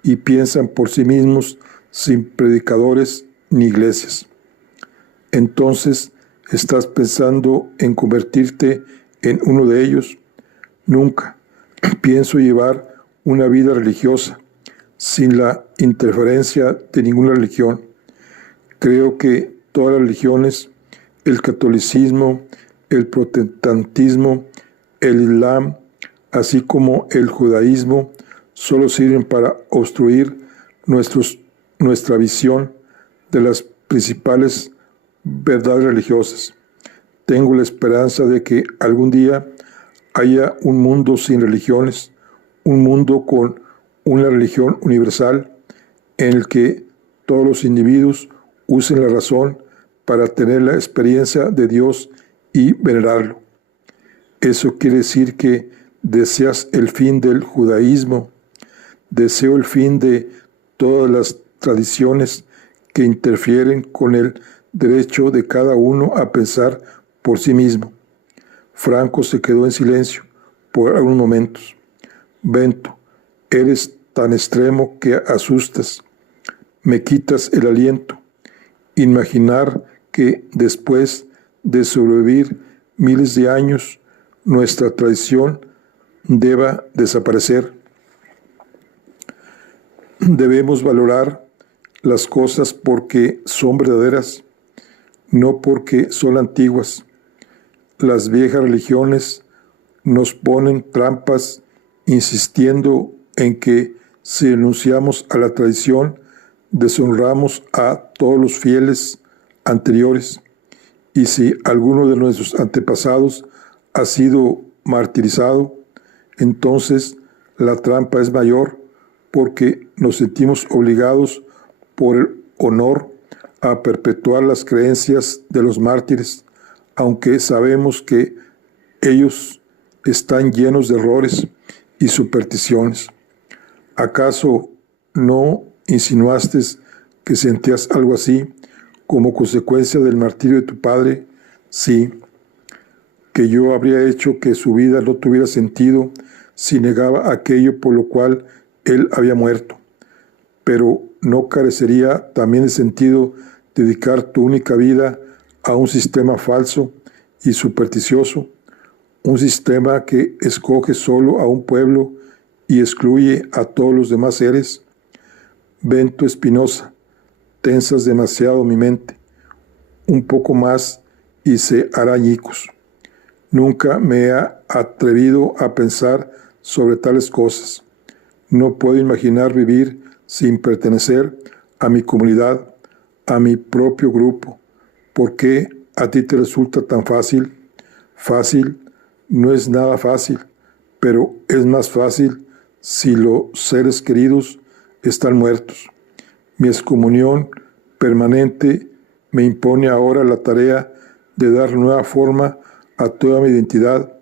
y piensan por sí mismos sin predicadores ni iglesias. Entonces, ¿estás pensando en convertirte en uno de ellos? Nunca. Pienso llevar una vida religiosa, sin la interferencia de ninguna religión. Creo que todas las religiones, el catolicismo, el protestantismo, el islam, así como el judaísmo, solo sirven para obstruir nuestra visión de las principales verdades religiosas. Tengo la esperanza de que algún día haya un mundo sin religiones, un mundo con una religión universal en el que todos los individuos usen la razón para tener la experiencia de Dios y venerarlo. Eso quiere decir que deseas el fin del judaísmo. Deseo el fin de todas las tradiciones que interfieren con el derecho de cada uno a pensar por sí mismo. Franco se quedó en silencio por algunos momentos. Bento, eres tan extremo que asustas. Me quitas el aliento. Imaginar que después de sobrevivir miles de años, nuestra tradición deba desaparecer. Debemos valorar las cosas porque son verdaderas, no porque son antiguas. Las viejas religiones nos ponen trampas insistiendo en que si renunciamos a la tradición, deshonramos a todos los fieles anteriores, y si alguno de nuestros antepasados ha sido martirizado, entonces la trampa es mayor porque nos sentimos obligados por el honor a perpetuar las creencias de los mártires, aunque sabemos que ellos están llenos de errores y supersticiones. ¿Acaso no insinuaste que sentías algo así como consecuencia del martirio de tu padre? Sí, que yo habría hecho que su vida no tuviera sentido si negaba aquello por lo cual él había muerto. Pero ¿no carecería también de sentido dedicar tu única vida a un sistema falso y supersticioso? Un sistema que escoge solo a un pueblo y excluye a todos los demás seres. Bento Espinosa, tensas demasiado mi mente. Un poco más y se hará añicos. Nunca me he atrevido a pensar sobre tales cosas. No puedo imaginar vivir sin pertenecer a mi comunidad, a mi propio grupo. ¿Por qué a ti te resulta tan fácil? Fácil no es nada fácil, pero es más fácil si los seres queridos están muertos. Mi excomunión permanente me impone ahora la tarea de dar nueva forma a toda mi identidad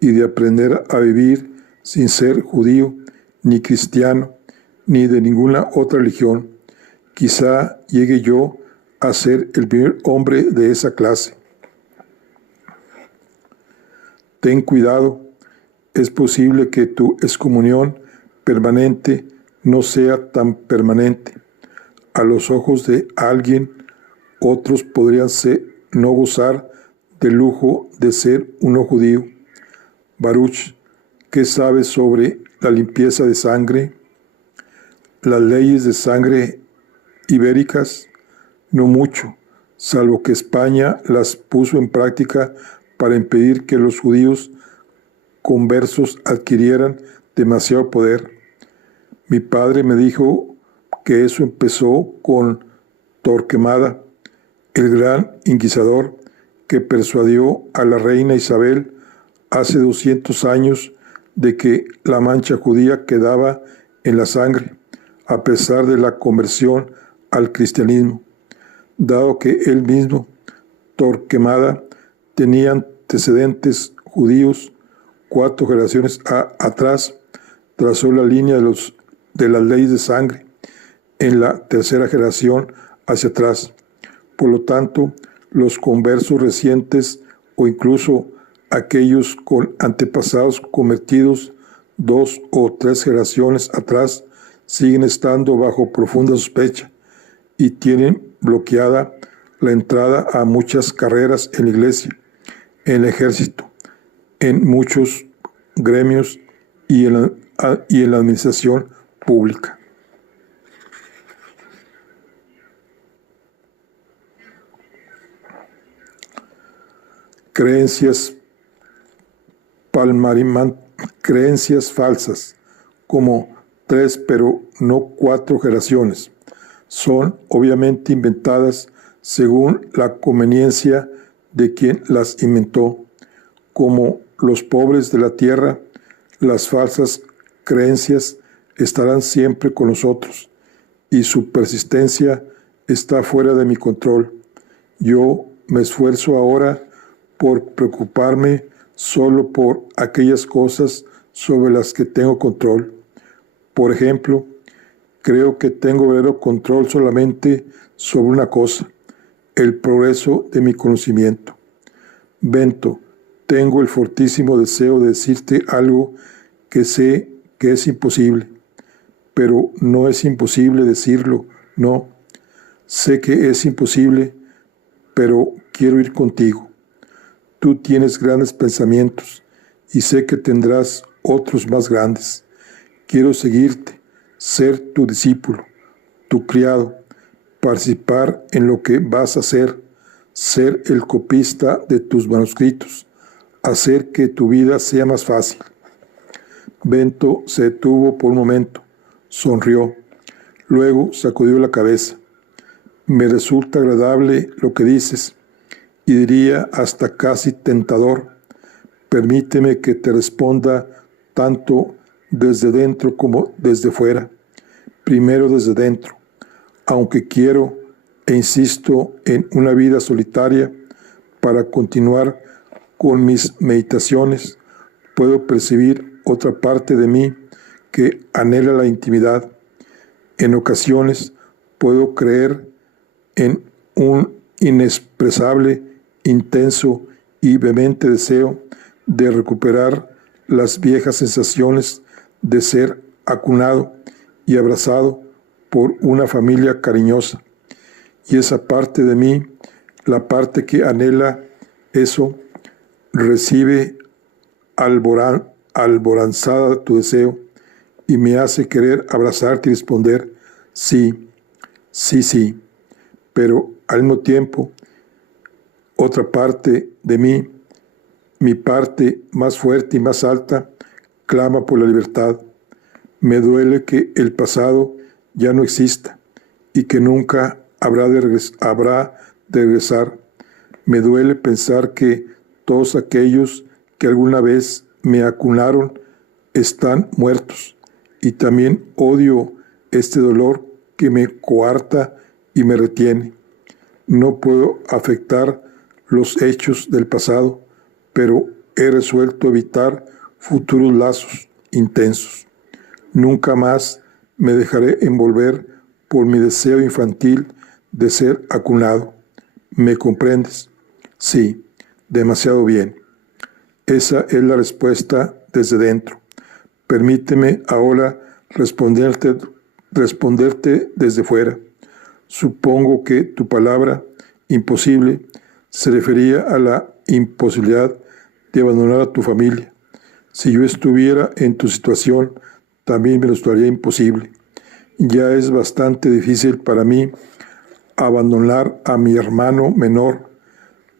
y de aprender a vivir sin ser judío, ni cristiano, ni de ninguna otra religión. Quizá llegue yo a ser el primer hombre de esa clase. Ten cuidado, es posible que tu excomunión permanente no sea tan permanente. A los ojos de alguien, otros podrían no gozar del lujo de ser uno judío. Baruch, ¿qué sabes sobre la limpieza de sangre? Las leyes de sangre ibéricas, no mucho, salvo que España las puso en práctica para impedir que los judíos conversos adquirieran demasiado poder. Mi padre me dijo que eso empezó con Torquemada, el gran inquisidor que persuadió a la reina Isabel hace 200 años de que la mancha judía quedaba en la sangre, a pesar de la conversión al cristianismo, dado que él mismo, Torquemada, tenía antecedentes judíos 4 generaciones atrás, trazó la línea de las leyes de sangre en la 3ª generación hacia atrás. Por lo tanto, los conversos recientes o incluso aquellos con antepasados convertidos 2 o 3 generaciones atrás siguen estando bajo profunda sospecha y tienen bloqueada la entrada a muchas carreras en la iglesia, en el ejército, en muchos gremios y en la administración pública. Creencias falsas, como 3 pero no 4 generaciones, son obviamente inventadas según la conveniencia de quien las inventó. Como los pobres de la tierra, las falsas creencias estarán siempre con nosotros, y su persistencia está fuera de mi control. Yo me esfuerzo ahora por preocuparme solo por aquellas cosas sobre las que tengo control. Por ejemplo, creo que tengo verdadero control solamente sobre una cosa: el progreso de mi conocimiento. Bento, tengo el fortísimo deseo de decirte algo que sé que es imposible, pero no es imposible decirlo, no. Sé que es imposible, pero quiero ir contigo. Tú tienes grandes pensamientos y sé que tendrás otros más grandes. Quiero seguirte, ser tu discípulo, tu criado, participar en lo que vas a hacer, ser el copista de tus manuscritos, hacer que tu vida sea más fácil. Bento se detuvo por un momento, sonrió, luego sacudió la cabeza. Me resulta agradable lo que dices, y diría hasta casi tentador. Permíteme que te responda tanto desde dentro como desde fuera. Primero desde dentro. Aunque quiero e insisto en una vida solitaria para continuar con mis meditaciones, puedo percibir otra parte de mí que anhela la intimidad. En ocasiones puedo creer en un inexpresable, intenso y vehemente deseo de recuperar las viejas sensaciones de ser acunado y abrazado por una familia cariñosa. Y esa parte de mí, la parte que anhela eso, recibe alboranzada tu deseo y me hace querer abrazarte y responder, sí, sí, sí. Pero al mismo tiempo, otra parte de mí, mi parte más fuerte y más alta, clama por la libertad. Me duele que el pasado ya no exista y que nunca habrá de regresar. Me duele pensar que todos aquellos que alguna vez me acunaron están muertos, y también odio este dolor que me coarta y me retiene. No puedo afectar los hechos del pasado, pero he resuelto evitar futuros lazos intensos. Nunca más me dejaré envolver por mi deseo infantil de ser acunado. ¿Me comprendes? Sí, demasiado bien. Esa es la respuesta desde dentro. Permíteme ahora responderte desde fuera. Supongo que tu palabra imposible se refería a la imposibilidad de abandonar a tu familia. Si yo estuviera en tu situación, también me lo estaría imposible. Ya es bastante difícil para mí abandonar a mi hermano menor.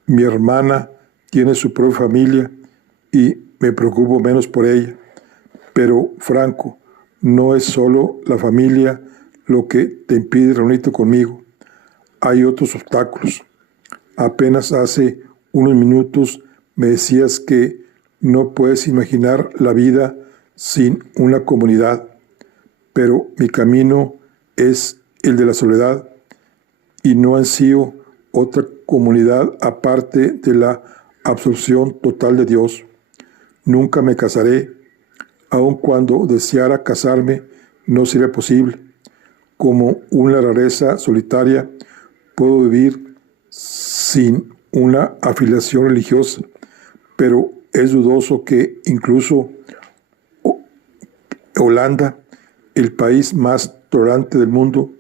Mi hermana tiene su propia familia y me preocupo menos por ella. Pero, Franco, no es solo la familia lo que te impide reunirte conmigo. Hay otros obstáculos. Apenas hace unos minutos me decías que no puedes imaginar la vida sin una comunidad, pero mi camino es el de la soledad y no ansío otra comunidad aparte de la absorción total de Dios. Nunca me casaré, aun cuando deseara casarme, no sería posible. Como una rareza solitaria, puedo vivir sin una afiliación religiosa, pero es dudoso que incluso Holanda, el país más tolerante del mundo,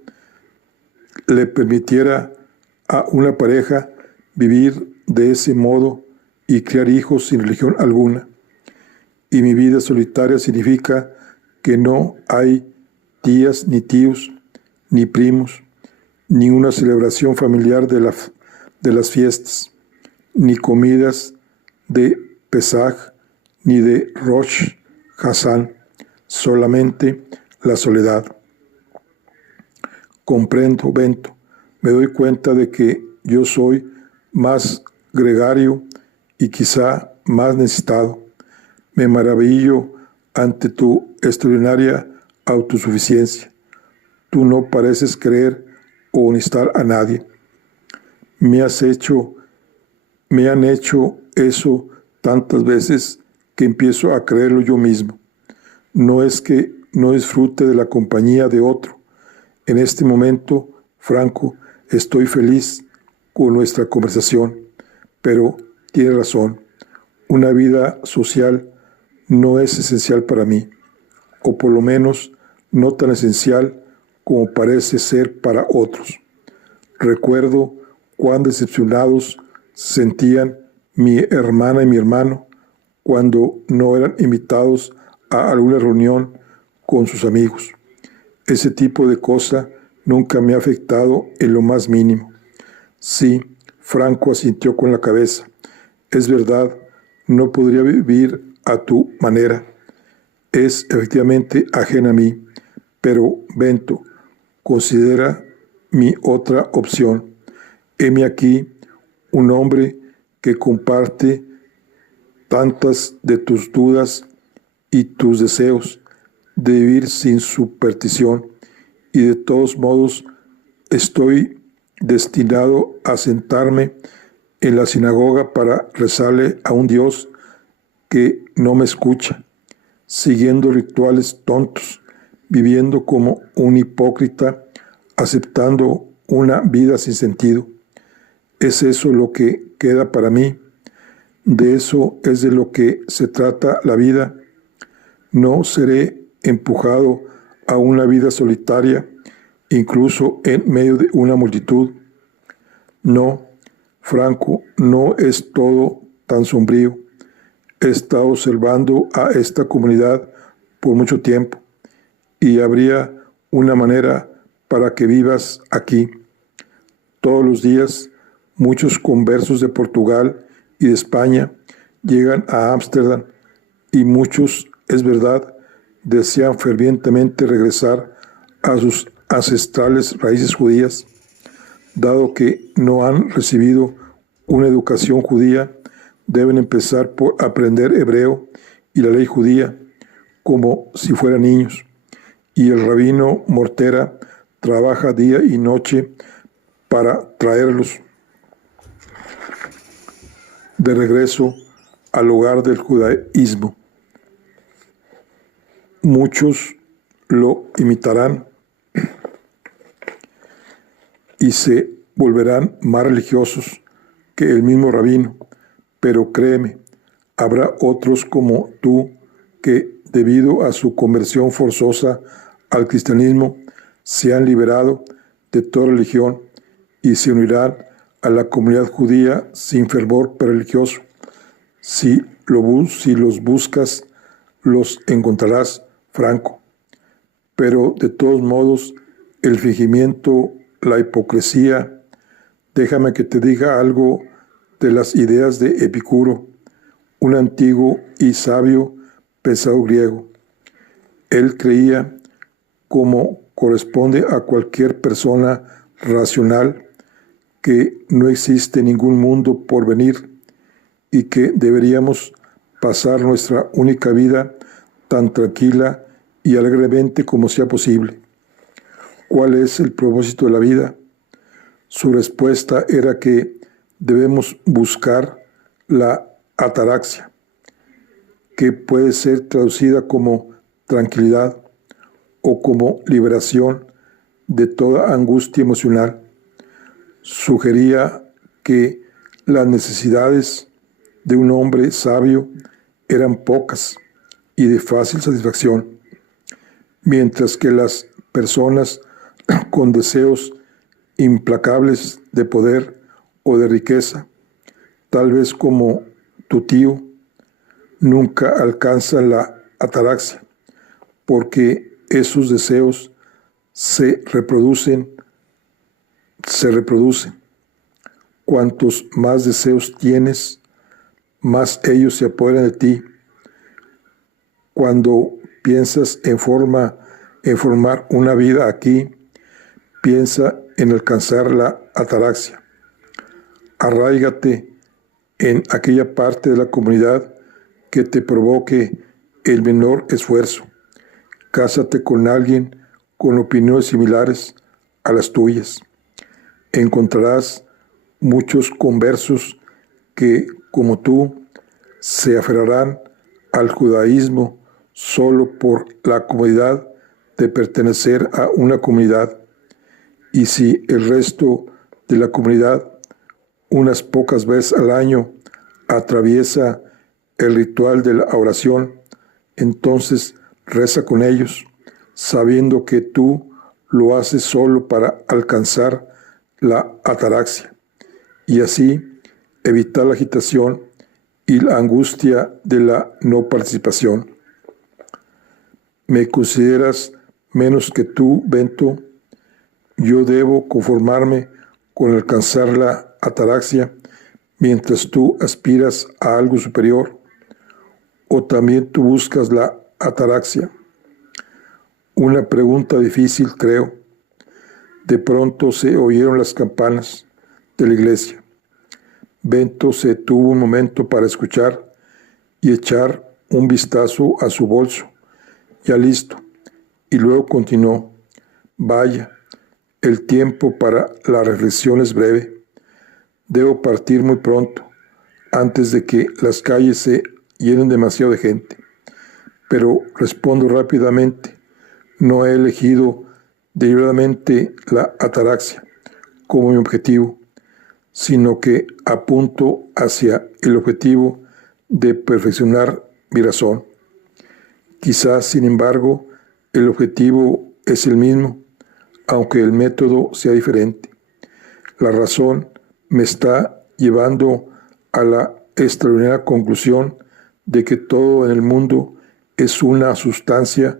le permitiera a una pareja vivir de ese modo y criar hijos sin religión alguna. Y mi vida solitaria significa que no hay tías ni tíos, ni primos, ni una celebración familiar de las fiestas, ni comidas de Pesaj, ni de Rosh Hassan, solamente la soledad. Comprendo, Bento, me doy cuenta de que yo soy más gregario y quizá más necesitado. Me maravillo ante tu extraordinaria autosuficiencia. tú no pareces querer o necesitar a nadie. Me han hecho eso tantas veces que empiezo a creerlo yo mismo. No es que no disfrute de la compañía de otro. En este momento, Franco, estoy feliz con nuestra conversación, pero tiene razón. Una vida social no es esencial para mí, o por lo menos no tan esencial como parece ser para otros. Recuerdo cuán decepcionados se sentían mi hermana y mi hermano cuando no eran invitados a alguna reunión con sus amigos. Ese tipo de cosa nunca me ha afectado en lo más mínimo. Sí, Franco asintió con la cabeza. Es verdad, no podría vivir a tu manera. Es efectivamente ajena a mí. Pero, Bento, considera mi otra opción. Heme aquí un hombre que comparte tantas de tus dudas y tus deseos de vivir sin superstición, y de todos modos estoy destinado a sentarme en la sinagoga para rezarle a un Dios que no me escucha, siguiendo rituales tontos, viviendo como un hipócrita, aceptando una vida sin sentido. ¿Es eso lo que queda para mí? ¿De eso es de lo que se trata la vida? No seré empujado a una vida solitaria, incluso en medio de una multitud. No, Franco, no es todo tan sombrío. He estado observando a esta comunidad por mucho tiempo y habría una manera para que vivas aquí. Todos los días, muchos conversos de Portugal y de España llegan a Ámsterdam y muchos, es verdad, desean fervientemente regresar a sus ancestrales raíces judías. Dado que no han recibido una educación judía, deben empezar por aprender hebreo y la ley judía como si fueran niños. Y el rabino Mortera trabaja día y noche para traerlos de regreso al hogar del judaísmo. Muchos lo imitarán y se volverán más religiosos que el mismo rabino, pero créeme, habrá otros como tú que, debido a su conversión forzosa al cristianismo, se han liberado de toda religión y se unirán a la comunidad judía sin fervor religioso. Si los buscas, los encontrarás, Franco. Pero de todos modos, el fingimiento, la hipocresía, déjame que te diga algo de las ideas de Epicuro, un antiguo y sabio pensador griego. Él creía, como corresponde a cualquier persona racional, que no existe ningún mundo por venir y que deberíamos pasar nuestra única vida tan tranquila y alegremente como sea posible. ¿Cuál es el propósito de la vida? Su respuesta era que debemos buscar la ataraxia, que puede ser traducida como tranquilidad o como liberación de toda angustia emocional. Sugería que las necesidades de un hombre sabio eran pocas y de fácil satisfacción, mientras que las personas con deseos implacables de poder o de riqueza, tal vez como tu tío, nunca alcanzan la ataraxia, porque esos deseos se reproducen. Cuantos más deseos tienes, más ellos se apoderan de ti. Cuando piensas en formar una vida aquí, piensa en alcanzar la ataraxia. Arráigate en aquella parte de la comunidad que te provoque el menor esfuerzo. Cásate con alguien con opiniones similares a las tuyas. Encontrarás muchos conversos que, como tú, se aferrarán al judaísmo solo por la comodidad de pertenecer a una comunidad, y si el resto de la comunidad unas pocas veces al año atraviesa el ritual de la oración, entonces reza con ellos, sabiendo que tú lo haces solo para alcanzar la ataraxia, y así evitar la agitación y la angustia de la no participación. ¿Me consideras menos que tú, Bento? ¿Yo debo conformarme con alcanzar la ataraxia mientras tú aspiras a algo superior? ¿O también tú buscas la ataraxia? Una pregunta difícil, creo. De pronto se oyeron las campanas de la iglesia. Bento se detuvo un momento para escuchar y echar un vistazo a su bolso, ya listo, y luego continuó: vaya, el tiempo para la reflexión es breve. Debo partir muy pronto, antes de que las calles se llenen demasiado de gente. Pero respondo rápidamente: no he elegido deliberadamente la ataraxia como mi objetivo, sino que apunto hacia el objetivo de perfeccionar mi razón. Quizás, sin embargo, el objetivo es el mismo, aunque el método sea diferente. La razón me está llevando a la extraordinaria conclusión de que todo en el mundo es una sustancia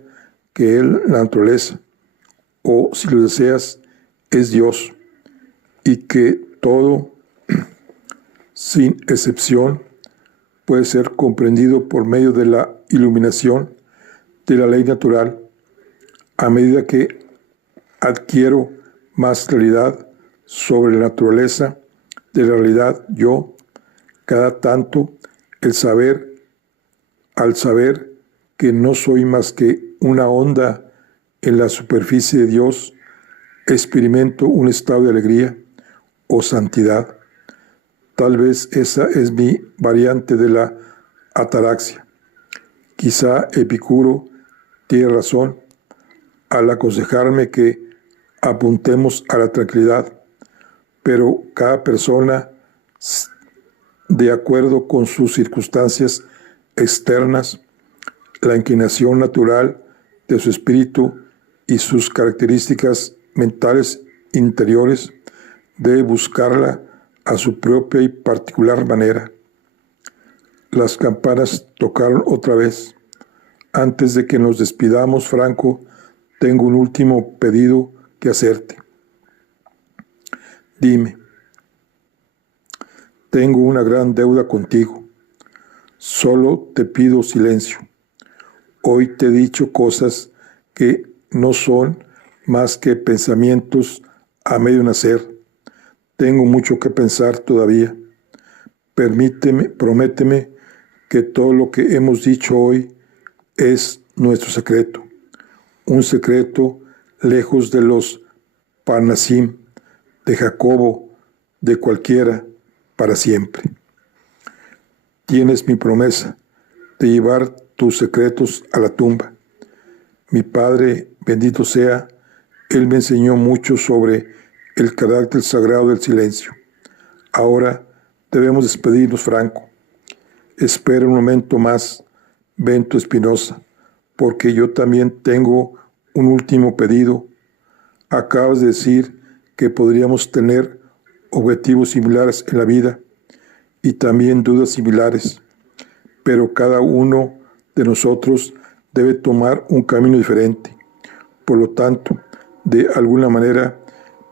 que es la naturaleza, o si lo deseas, es Dios, y que todo, sin excepción, puede ser comprendido por medio de la iluminación de la ley natural. A medida que adquiero más claridad sobre la naturaleza de la realidad, yo, cada tanto, al saber que no soy más que una onda en la superficie de Dios, experimento un estado de alegría o santidad. Tal vez esa es mi variante de la ataraxia. Quizá Epicuro tiene razón al aconsejarme que apuntemos a la tranquilidad, pero cada persona, de acuerdo con sus circunstancias externas, la inclinación natural de su espíritu y sus características mentales interiores, debe buscarla a su propia y particular manera. Las campanas tocaron otra vez. Antes de que nos despidamos, Franco, tengo un último pedido que hacerte. Dime, tengo una gran deuda contigo. Solo te pido silencio. Hoy te he dicho cosas que no son más que pensamientos a medio nacer. Tengo mucho que pensar todavía. Prométeme que todo lo que hemos dicho hoy es nuestro secreto. Un secreto lejos de los Parnasim, de Jacobo, de cualquiera, para siempre. Tienes mi promesa de llevar tus secretos a la tumba. Mi padre, bendito sea, él me enseñó mucho sobre el carácter sagrado del silencio. Ahora debemos despedirnos, Franco. Espera un momento más, Bento Espinosa, porque yo también tengo un último pedido. Acabas de decir que podríamos tener objetivos similares en la vida y también dudas similares, pero cada uno de nosotros debe tomar un camino diferente. Por lo tanto, de alguna manera,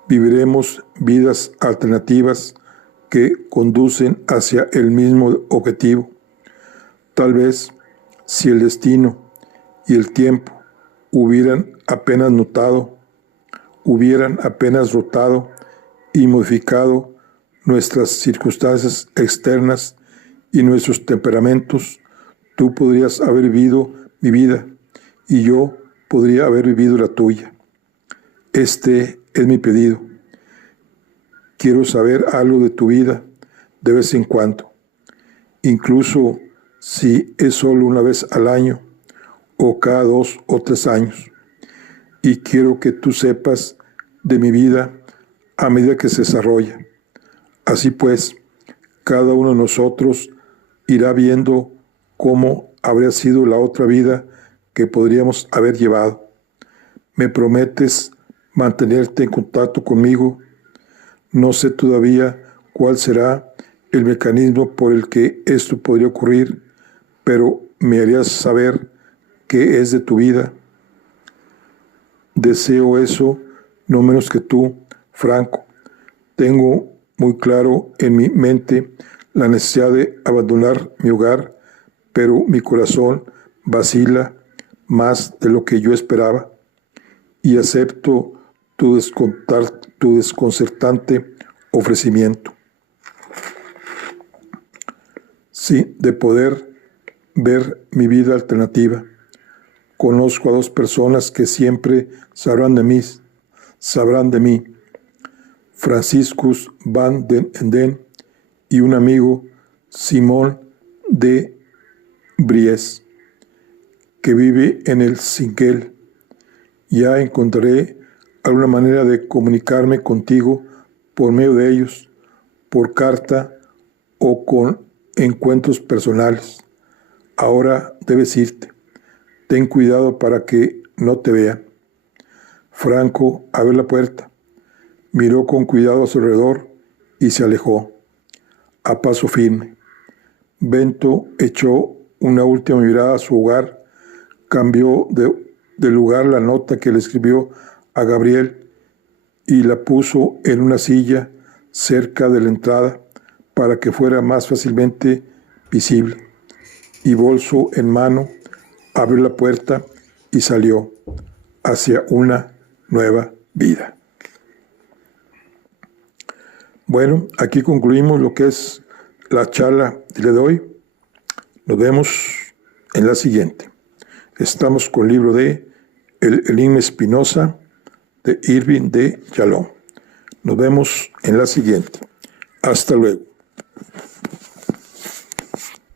viviremos vidas alternativas que conducen hacia el mismo objetivo. Tal vez, si el destino y el tiempo hubieran apenas rotado y modificado nuestras circunstancias externas y nuestros temperamentos, tú podrías haber vivido mi vida y yo podría haber vivido la tuya. Este es mi pedido. Quiero saber algo de tu vida de vez en cuando, incluso si es solo una vez al año o cada 2 o 3 años. Y quiero que tú sepas de mi vida a medida que se desarrolla. Así pues, cada uno de nosotros irá viendo cómo habría sido la otra vida que podríamos haber llevado. ¿Me prometes mantenerte en contacto conmigo? No sé todavía cuál será el mecanismo por el que esto podría ocurrir, pero me harías saber qué es de tu vida. Deseo eso no menos que tú, Franco. Tengo muy claro en mi mente la necesidad de abandonar mi hogar, pero mi corazón vacila más de lo que yo esperaba y acepto tu desconcertante ofrecimiento. Sí, de poder ver mi vida alternativa. Conozco a 2 personas que siempre sabrán de mí, Franciscus van den Enden y un amigo, Simón de Bries, que vive en el Cinquel. Ya encontraré alguna manera de comunicarme contigo por medio de ellos, por carta o con encuentros personales. Ahora debes irte. Ten cuidado para que no te vean. Franco abrió la puerta, miró con cuidado a su alrededor y se alejó, a paso firme. Bento echó una última mirada a su hogar, cambió de lugar la nota que le escribió a Gabriel y la puso en una silla cerca de la entrada para que fuera más fácilmente visible. Y bolso en mano, abrió la puerta y salió hacia una nueva vida. Bueno, aquí concluimos lo que es la charla del día de hoy. Nos vemos en la siguiente. Estamos con el libro de El Enigma Spinoza de Irving de Yalom. Nos vemos en la siguiente. Hasta luego.